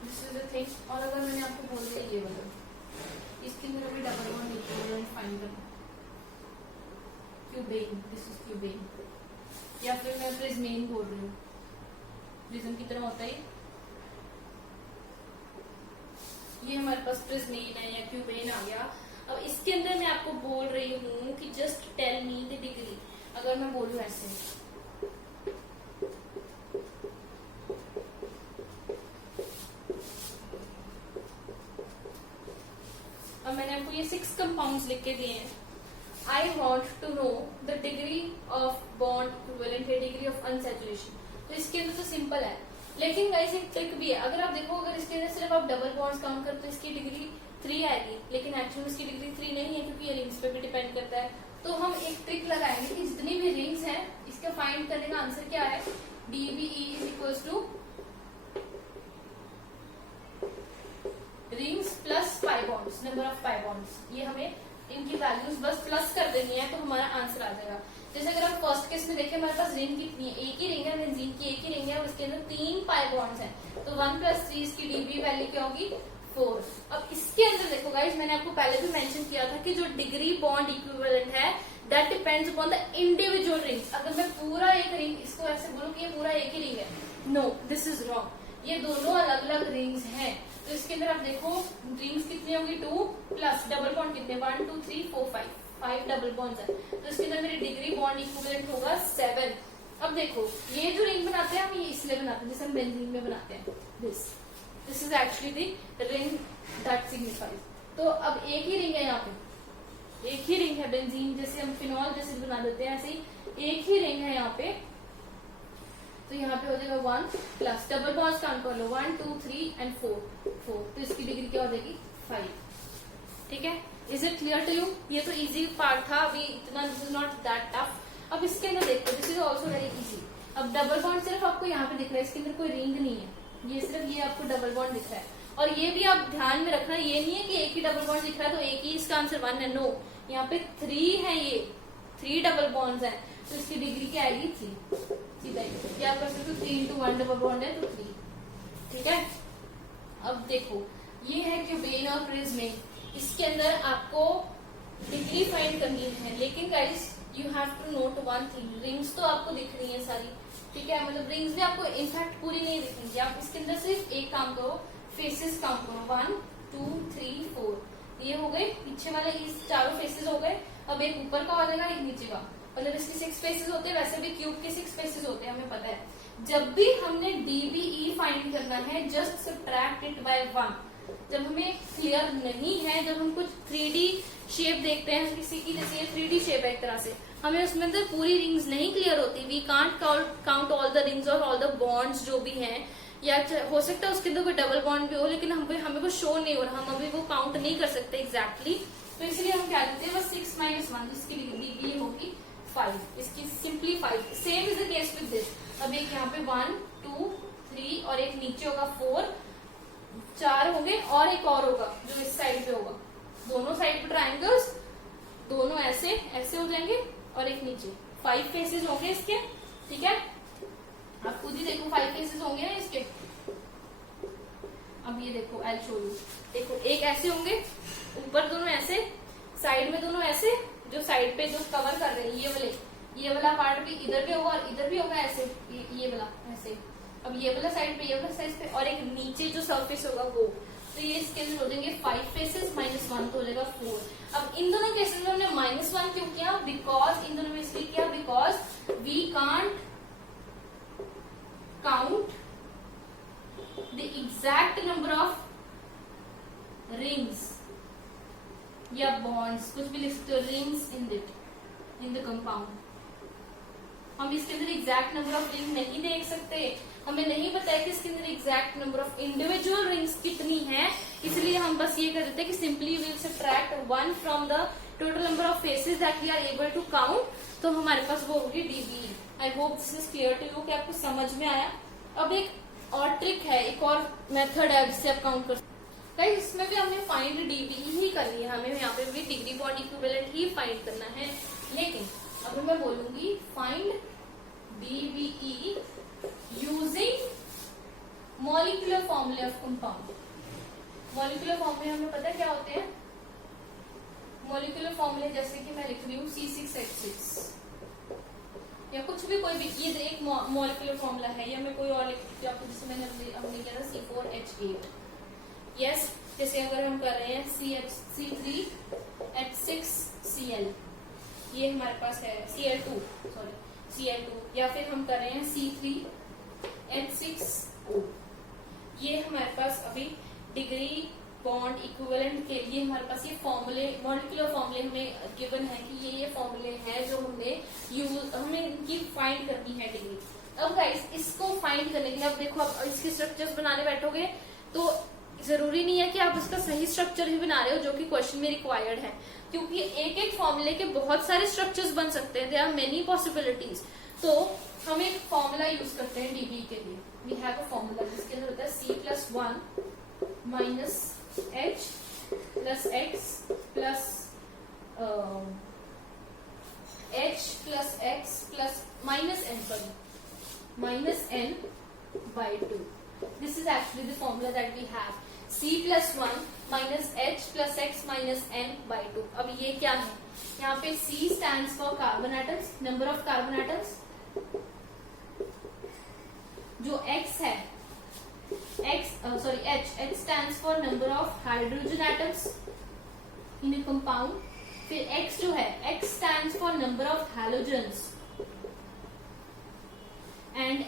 this is the thing. और अगर मैंने आपको बोल दिया ये वाला, इसके अंदर अभी डबल बॉन्ड इक्विवेलेंट फाइंड करना, क्यूबेन, दिस इज क्यूबेन, या फिर मैं प्रिज्मेन बोल रही हूँ, प्रिज्म की तरह होता है ये हमारे पास प्रिज्मेन है या क्यूबेन आ गया। अब इसके अंदर मैं आपको बोल रही हूँ कि just tell me the degree. अगर मैं बोलूँ ऐसे, अब मैंने आपको ये 6 कंपाउंड्स लिख के दिए हैं। I want to know the degree of bond equivalent है, डिग्री ऑफ अनसैचुरेशन। तो इसके अंदर तो सिंपल है, लेकिन गाइस एक ट्रिक भी है। अगर आप देखो, अगर इसके अंदर सिर्फ आप डबल बॉन्ड्स काउंट करते तो इसकी डिग्री 3 आएगी, लेकिन एक्चुअली इसकी डिग्री 3 नहीं है क्योंकि ये रिंग्स पे भी डिपेंड करता है। तो हम एक ट्रिक लगाएंगे कि जितनी भी रिंग्स हैं इसका फाइंड करने का आंसर क्या है, DBE is equals to rings plus pi bonds, number of pi bonds. ये हमें इनकी वैल्यूज बस प्लस कर देनी है तो हमारा आंसर आ जाएगा। जैसे अगर आप फर्स्ट केस में देखें, हमारे पास रिंग कितनी है, एक ही रिंग है, बेंजीन की एक ही रिंग है और उसके अंदर 3 पाई बॉन्ड्स हैं, तो 1 + 3 इसकी DB वैल्यू क्या होगी 4। अब इसके अंदर देखो गाइस, मैंने आपको पहले भी मेंशन किया था कि जो डिग्री बॉन्ड इक्विवेलेंट है that depends upon the individual rings. अगर मैं पूरा एक रिंग इसको ऐसे बोलूं कि ये पूरा एक ही रिंग है, नो दिस इज रॉन्ग, ये दोनों अलग अलग रिंग्स हैं। तो इसके अंदर आप देखो रिंग्स कितनी होगी 2 प्लस डबल बॉन्ड कितने 1 2 3 4 5 डबल बॉन्ड्स है, तो इसके अंदर मेरी डिग्री बॉन्ड इक्विवेलेंट होगा 7। अब देखो ये जो रिंग बनाते हैं हम ये इसलिए बनाते हैं जैसे हम बेंजीन में बनाते हैं, this is actually the ring that signifies. तो अब एक ही रिंग है, यहाँ पे एक ही रिंग है बेंजीन, जैसे हम फिनॉल जैसे बना देते हैं ऐसे ही एक ही रिंग है यहाँ पे। तो यहाँ पे हो जाएगा 1 प्लस डबल बॉन्ड्स काउंट कर लो 1 2 3 एंड 4, तो इसकी डिग्री क्या हो जाएगी 5। ठीक है, is it clear to you? ये तो इजी पार्ट था, अभी इतना this is not that tough. अब इसके अंदर देखो, this is also very easy. अब डबल बॉन्ड सिर्फ आपको यहाँ पे दिख रहा है, इसके अंदर कोई रिंग नहीं है, ये सिर्फ ये आपको डबल बॉन्ड दिख रहा है। और ये भी आप ध्यान में रखना, ये नहीं है कि एक ही डबल बॉन्ड दिख रहा है तो एक ही इसका आंसर 1 है, नो, यहाँ पे 3 है, ये 3 डबल बॉन्ड्स हैं, तो इसकी डिग्री क्या आएगी 3। सीधा क्या कर सकते हो, 3 × 1 डबल बॉन्ड है तो 3। ठीक है, अब देखो ये है क्यूबेन और प्रिज्मेन, इसके अंदर आपको डिग्री फाइंड करनी है, लेकिन guys you have to note one thing, rings तो आपको दिख रही है सारी, ठीक है, मतलब रिंग्स भी आपको इनफैक्ट पूरी नहीं दिखेंगी। आप इसके अंदर सिर्फ एक काम करो, फेसेस काउंट करो 1 2 3 4, ये हो गए पीछे वाले, इस चारों फेसेस हो गए। अब एक ऊपर का हो जाएगा एक नीचे का, मतलब इसके 6 फेसेस होते हैं, वैसे भी क्यूब के 6 फेसेस होते हैं, हमें पता है। जब भी हमने DBE फाइंड करना है जस्ट सब्ट्रैक्ट इट बाय 1। जब हमें क्लियर नहीं है, जब हम कुछ 3D शेप देखते हैं किसी की, जैसे ये 3D शेप है एक तरह से, हमें उसमें अंदर पूरी रिंग्स नहीं क्लियर होती, we can't count all the rings और ऑल द बॉन्ड्स जो भी हैं, या हो सकता है उसके अंदर कोई डबल बॉन्ड भी हो, लेकिन हमें वो शो नहीं हो रहा, हम अभी वो काउंट नहीं कर सकते एग्जैक्टली, तो इसलिए हम क्या करते हैं बस 6 - 1, इसकी डिग्री होगी 5, इसकी simply 5। Same is the case with this. अब एक यहाँ पे 1 2 3 और एक नीचे होगा 4, 4 होंगे और एक और होगा जो इस साइड पे होगा, दोनों साइड पे ट्राइंगल्स, दोनों ऐसे ऐसे हो जाएंगे और एक नीचे, 5 फेसेस होंगे इसके। ठीक है, आप खुद ही देखो 5 फेसेस होंगे ना इसके। अब ये देखो आई शो यू, देखो एक ऐसे होंगे, ऊपर दोनों ऐसे, साइड में दोनों ऐसे, जो साइड पे जो कवर कर रहे हैं ये वाला पार्ट भी इधर भी होगा और इधर भी होगा ऐसे, ये वाला ऐसे। अब ये वाला साइड पे, ये वाला साइड पे, और एक नीचे जो सरफेस होगा वो, तो ये इसके अंदर हो जाएंगे 5 फेसेस -1 तो हो जाएगा 4। अब इन दोनों केसेस में हमने -1 क्यों किया, बिकॉज इन दोनों में इसलिए किया because we can't count the exact number of rings या बॉन्ड्स, कुछ भी लिख सकते हो, रिंग्स इन द कंपाउंड। हम इसके अंदर एग्जैक्ट नंबर ऑफ रिंग नहीं देख सकते, हमें नहीं पता है कि इसके अंदर exact number of individual rings कितनी है, इसलिए हम बस ये कर देते हैं कि simply we will subtract 1 from the total number of faces that we are able to count, तो हमारे पास वो होगी DBE। I hope this is clear to you, कि आपको समझ में आया। अब एक और ट्रिक है, एक और मेथड है जिससे आप काउंट कर सकते हैं, इसमें भी हमें फाइंड DBE ही करनी है, हमें यहाँ पे भी डिग्री बॉन्ड इक्विवेलेंट ही फाइंड करना है। लेकिन अगर मैं बोलूंगी फाइंड DBE यूजिंग मॉलिक्यूलर फॉर्मूले ऑफ कंपाउंड, मॉलिक्यूलर फॉर्मूले हमें पता है क्या होते हैं, मॉलिक्यूलर फॉर्मूले जैसे कि मैं लिख रही हूँ C6H6, या कुछ भी कोई भी, ये एक मॉलिक्यूलर फॉर्मूला है, या मैं कोई और लिख सकती हूँ आपको, जैसे मैंने हमने किया था C4H8। यस, जैसे अगर हम कर रहे हैं C3H6Cl, ये हमारे पास है Cl2, सॉरी Cl2, या फिर हम कर रहे हैं C3H6O। ये हमारे पास अभी डिग्री बॉन्ड इक्विवेलेंट के लिए हमारे पास ये फॉर्मूले, मॉलिक्यूलर फॉर्मूले हमें गिवन है कि ये फॉर्मूले हैं जो हमें इनकी फाइंड करनी है डिग्री। अब गाइस इसको फाइंड करने के लिए, अब देखो आप इसके स्ट्रक्चर्स बनाने बैठोगे तो जरूरी नहीं है कि आप उसका सही स्ट्रक्चर ही बना रहे हो जो कि क्वेश्चन में रिक्वायर्ड है, क्योंकि एक एक फॉर्मूले के बहुत सारे स्ट्रक्चर्स बन सकते हैं, देयर आर मेनी पॉसिबिलिटीज। तो हम एक फॉर्मूला यूज करते हैं डीबी के लिए। वी हैव अ फॉर्मूला जिसके अंदर होता है C+1 minus H plus X plus H plus X plus minus N by 2. This is actually the formula that we have. C+1 minus H plus X minus N by 2. अब ये क्या है? यहाँ पे C stands for carbon atoms, number of carbon atoms. जो X है, H stands for number of hydrogen atoms in a compound. फिर X जो है, X stands for number of halogens. And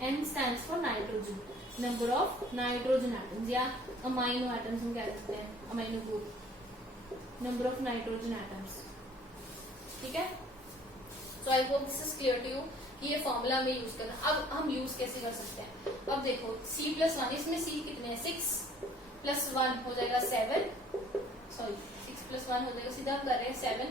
N stands for nitrogen, number of nitrogen atoms, या amino atoms हम कह सकते हैं, amino group, number of nitrogen atoms। ठीक है, so I hope this is clear to you कि ये formula हमें यूज करना। अब हम यूज कैसे कर सकते हैं? अब देखो C+1, इसमें C कितने हैं? 6 + 1 हो जाएगा 7, सॉरी 6 + 1 हो जाएगा, सीधा हम कर रहे हैं 7,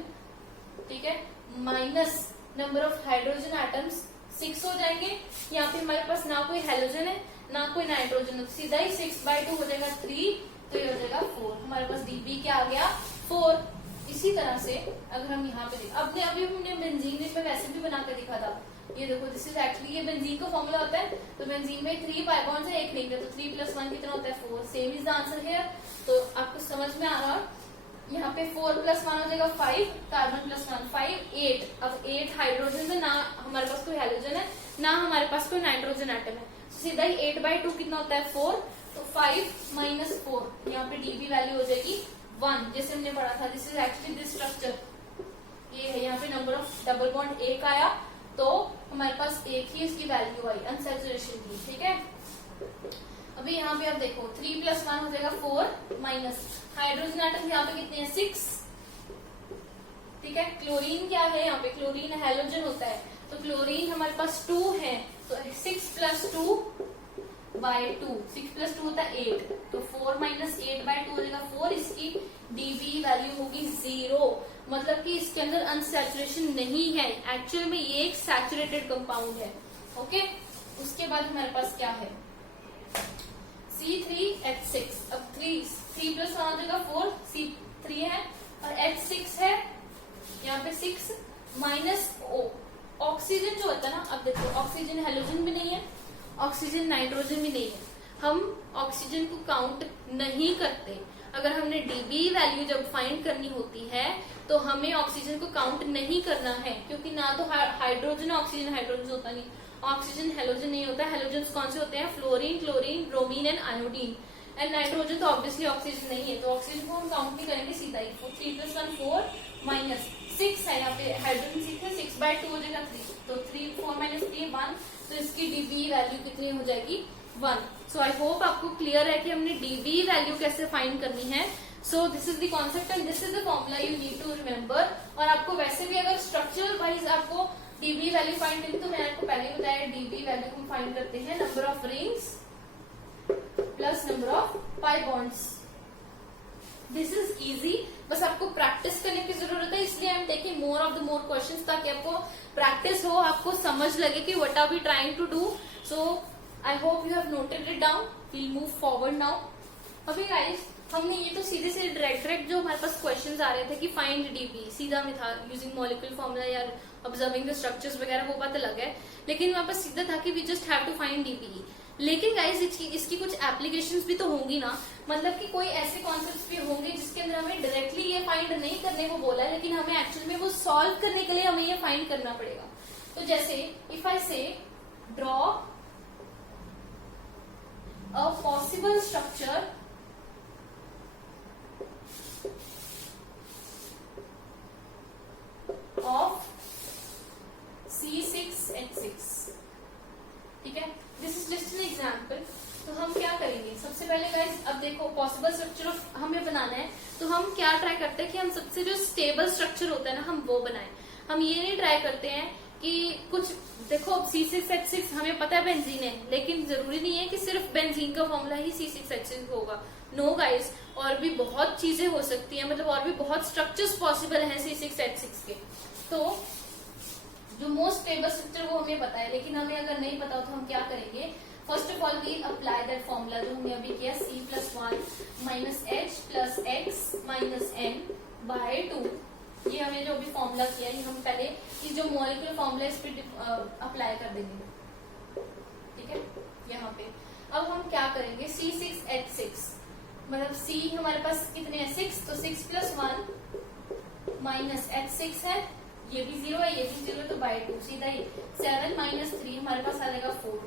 ठीक है, minus number of hydrogen atoms 6 हो जाएंगे। यहाँ पे हमारे पास ना कोई हेलोजन है ना कोई नाइट्रोजन है, सीधा ही 6/2 हो जाएगा 3, तो ये हो जाएगा 4। हमारे पास डीबी क्या आ गया? 4। इसी तरह से अगर हम यहाँ पे अभी हमने बेंजीन में वैसे भी बना के दिखा था, ये देखो दिस इज एक्चुअली, ये बेंजीन का फॉर्मूला होता है। तो बेंजीन में 3 पाई बॉन्ड्स है, एक नहीं है, तो 3 + 1 कितना होता है? 4। Same is the answer here. तो आपको समझ में आ रहा है, यहाँ पे 4 + 1 हो जाएगा 5, कार्बन + 1 5, 8। अब 8 हाइड्रोजन में ना हमारे पास कोई हेलोजन है ना हमारे पास कोई नाइट्रोजन एटम है, सीधा ही 8/2 कितना होता है? 4। तो 5 - 4, यहाँ पे डीबी वैल्यू हो जाएगी 1, जैसे हमने पढ़ा था। This is actually this structure, ये है। यहाँ पे नंबर ऑफ डबल बॉन्ड 1 आया, तो हमारे पास 1 ही इसकी वैल्यू आई अनसैचुरेशन की, ठीक है। अभी यहाँ पे आप देखो 3 + 1 हो जाएगा 4, माइनस हाइड्रोजन एटम यहाँ पे कितने हैं? 6, ठीक है। क्लोरीन क्या है? यहाँ पे क्लोरीन हेलोजन होता है, तो क्लोरीन हमारे पास 2 है, तो 6 + 2/2, 6 + 2 होता है 8, तो 4 - 8/2 हो जाएगा 4। इसकी डीबी वैल्यू होगी 0, मतलब कि इसके अंदर अनसैचुरेशन नहीं है, एक्चुअल में ये एक सैचुरेटेड कंपाउंड है, ओके। उसके बाद हमारे पास क्या है? C3H6। अब 3 + 1 हो जाएगा 4, C3 है और H6 है, यहाँ पे 6 माइनस O। ऑक्सीजन जो होता है ना, अब देखो ऑक्सीजन हेलोजन भी नहीं है, ऑक्सीजन नाइट्रोजन भी नहीं है, हम ऑक्सीजन को काउंट नहीं करते। अगर हमने डीबी वैल्यू जब फाइंड करनी होती है तो हमें ऑक्सीजन को काउंट नहीं करना है, क्योंकि ना तो हाइड्रोजन हाइड्रोजन होता नहीं, ऑक्सीजन हेलोजन नहीं होता। हेलोजन कौन से होते हैं? Fluorine, chlorine, bromine and iodine. And nitrogen तो ऑब्वियसली ऑक्सीजन नहीं है, तो ऑक्सीजन को हम काउंट नहीं करेंगे, सीधा ही 3 + 1 4 माइनस 6 है, यहाँ पे हाइड्रोजन 6 है, 6/2 हो जाएगा 3, तो 3 4 - 3 1, तो इसकी डीबी वैल्यू कितनी हो जाएगी? 1। सो आई होप आपको क्लियर है कि हमने डीबी वैल्यू कैसे फाइंड करनी है। So this is the concept and this is the formula you need to remember. और आपको वैसे भी अगर स्ट्रक्चरल वाइज आपको डीबी वैल्यू फाइंड करनी, तो मैंने आपको पहले ही बताया डीबी वैल्यू हम फाइंड करते हैं number of rings plus number of pi bonds. This is easy, बस आपको प्रैक्टिस करने की जरूरत है, इसलिए I am taking more of the more questions, ताकि आपको प्रैक्टिस हो, आपको समझ लगे कि what are we trying to do. So I hope you have noted it down. We'll move forward now. अभी गाइस हमने ये तो सीधे से डायरेक्ट जो हमारे पास क्वेश्चंस आ रहे थे कि फाइंड डीबी, सीधा में था यूजिंग मॉलिक्यूलर फॉर्मूला या ऑब्जर्विंग द स्ट्रक्चर्स वगैरह, वो बात अलग है, लेकिन वहां पर सीधा था कि we just have to find DB. लेकिन गाइस इसकी कुछ एप्लीकेशंस भी तो होंगी ना, मतलब कि कोई ऐसे कॉन्सेप्ट्स भी होंगे जिसके अंदर हमें डायरेक्टली ये फाइंड नहीं करने को बोला है, लेकिन हमें एक्चुअल में वो सॉल्व करने के लिए हमें ये फाइंड करना पड़ेगा। तो जैसे इफ आई से draw a possible structure of C6H6, ठीक है, this is just an example. तो हम क्या करेंगे, सबसे पहले गाइस अब देखो पॉसिबल स्ट्रक्चर ऑफ हमें बनाना है, तो हम क्या ट्राई करते हैं कि हम सबसे जो स्टेबल स्ट्रक्चर होता है ना हम वो बनाएं। हम ये नहीं ट्राई करते हैं कि कुछ, देखो C6H6 हमें पता है बेंजीन है, लेकिन जरूरी नहीं है कि सिर्फ बेंजीन का फॉर्मूला ही C6H6 होगा। नो गाइस, और भी बहुत चीजें हो सकती हैं, मतलब और भी बहुत स्ट्रक्चर्स पॉसिबल हैं C6H6 के। तो जो मोस्ट स्टेबल स्ट्रक्चर वो हमें पता है, लेकिन हमें अगर नहीं पता तो हम क्या करेंगे, first of all we apply that formula जो हमने अभी किया, C+1 -H + X - N by 2। ये हमें जो अभी फॉर्मूला किया है, हम पहले ये जो मॉलिक्यूलर फॉर्मूला इस पे अप्लाई कर देंगे, ठीक है। यहाँ पे अब हम क्या करेंगे, C6H6 मतलब C हमारे पास कितने हैं 6, तो 6 + 1 -H6 है, ये भी 0 है, ये भी 0 है, तो by 2 सीधा ही 7 - 3 हमारे पास आ जाएगा 4,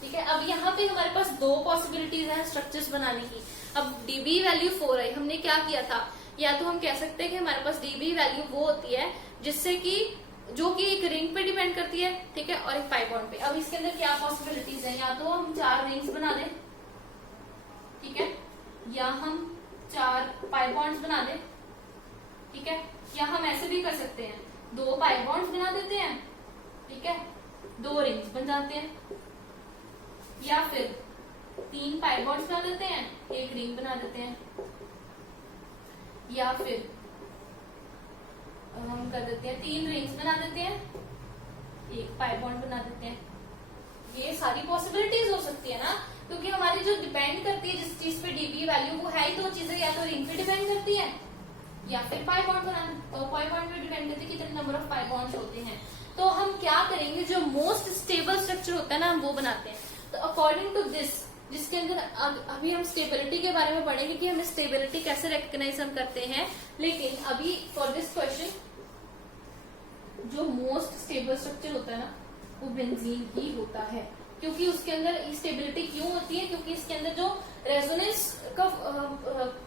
ठीक है। अब यहाँ पे हमारे पास दो पॉसिबिलिटीज है स्ट्रक्चर्स बनाने की। अब डीबी वैल्यू 4 है, हमने क्या किया था, या तो हम कह सकते हैं कि हमारे पास डीबी वैल्यू वो होती है जिससे कि जो कि एक रिंग पे डिपेंड करती है, ठीक है, और एक पाई बॉन्ड पे। अब इसके अंदर क्या पॉसिबिलिटीज है, या तो हम 4 रिंग्स बना दें, ठीक है, या हम 4 पाई बॉन्ड्स बना दें, ठीक है, या हम ऐसे भी कर सकते हैं 2 पाई बॉन्ड्स बना देते हैं, ठीक है, 2 रिंग्स बन जाते हैं, या फिर 3 पाई बॉन्ड्स बना देते हैं, 1 रिंग बना देते हैं, या फिर हम कर देते हैं 3 रिंग्स बना देते हैं, 1 पाई बॉन्ड बना देते हैं। ये सारी पॉसिबिलिटीज हो सकती है ना, क्योंकि हमारी जो डिपेंड करती है जिस चीज पे डीबी वैल्यू, वो है ही 2 चीजें, या तो रिंग पे डिपेंड करती है या फिर पाई बॉन्ड बनाना, तो पाई बॉन्ड पे डिपेंड करती है कितने नंबर ऑफ पाई बॉन्ड्स होते हैं। तो हम क्या करेंगे, जो मोस्ट स्टेबल स्ट्रक्चर होता है ना हम वो बनाते हैं। तो अकॉर्डिंग टू दिस, जिसके अंदर अभी हम स्टेबिलिटी के बारे में पढ़ेंगे कि हमें स्टेबिलिटी कैसे रिकॉग्नाइज हम करते हैं, लेकिन अभी फॉर दिस क्वेश्चन जो मोस्ट स्टेबल स्ट्रक्चर होता है ना वो बेंजीन ही होता है, क्योंकि उसके अंदर स्टेबिलिटी क्यों होती है, क्योंकि इसके अंदर जो रेजोनेंस का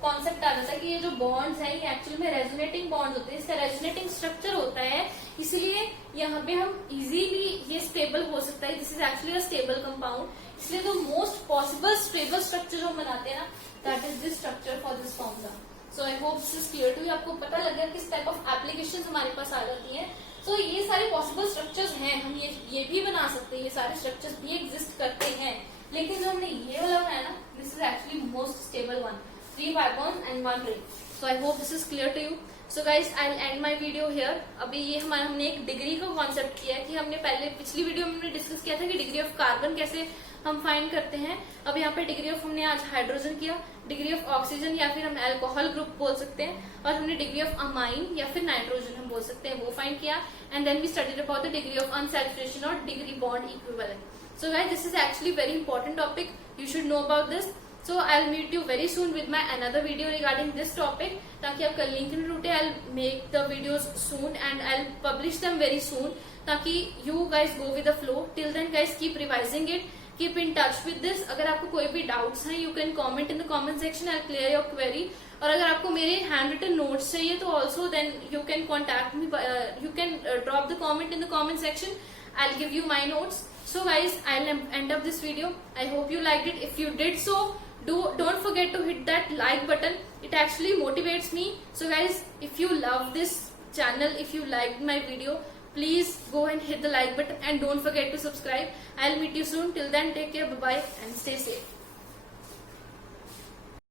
कॉन्सेप्ट आ जाता है कि ये जो बॉन्ड्स हैं ये एक्चुअल में रेजोनेटिंग बॉन्ड्स होते हैं, इसका रेजोनेटिंग स्ट्रक्चर होता है, इसलिए यहाँ पे हम इजीली ये स्टेबल हो सकता है। This is actually a stable compound, इसलिए जो मोस्ट पॉसिबल स्टेबल स्ट्रक्चर जो हम बनाते हैं ना, that is this structure for this formula. So I hope this is clear to you, आपको पता लग गया किस टाइप ऑफ एप्लीकेशन हमारे पास आ जाती है। सो ये सारे पॉसिबल स्ट्रक्चर्स हैं, हम ये भी बना सकते हैं, ये सारे स्ट्रक्चर्स भी एग्जिस्ट करते हैं, लेकिन जो हमने ये वाला बनाया ना, this is actually most stable one, 3 pi bond and 1 ring. So I hope this is clear to you. So guys I end my video here. अभी ये हमने एक डिग्री का कॉन्सेप्ट किया है कि हमने पहले पिछली वीडियो में हमने डिस्कस किया था कि डिग्री ऑफ कार्बन कैसे हम फाइंड करते हैं। अब यहाँ पे डिग्री ऑफ हमने आज हाइड्रोजन किया, डिग्री ऑफ ऑक्सीजन या फिर हम अल्कोहल ग्रुप बोल सकते हैं, और हमने डिग्री ऑफ अमाइन या फिर नाइट्रोजन हम बोल सकते हैं वो फाइंड किया। And then we studied about the degree of unsaturation और degree bond equivalent. So guys this is actually very important topic, you should know about this. So I'll meet you very soon with my another video regarding this topic. ताकि आपका link न टूटे, I'll make the videos soon and I'll publish them very soon. ताकि you guys go with the flow. Till then guys keep revising it, keep in touch with this. अगर आपको कोई भी doubts हैं, you can comment in the comment section. I'll clear your query. और अगर आपको मेरे handwritten notes चाहिए तो also then you can contact me. You can drop the comment in the comment section. I'll give you my notes. So guys, I'll end up this video. I hope you liked it. If you did so, don't forget to hit that like button. It actually motivates me. So guys, if you love this channel, if you liked my video, please go and hit the like button and don't forget to subscribe. I'll meet you soon. Till then, take care, bye bye and stay safe.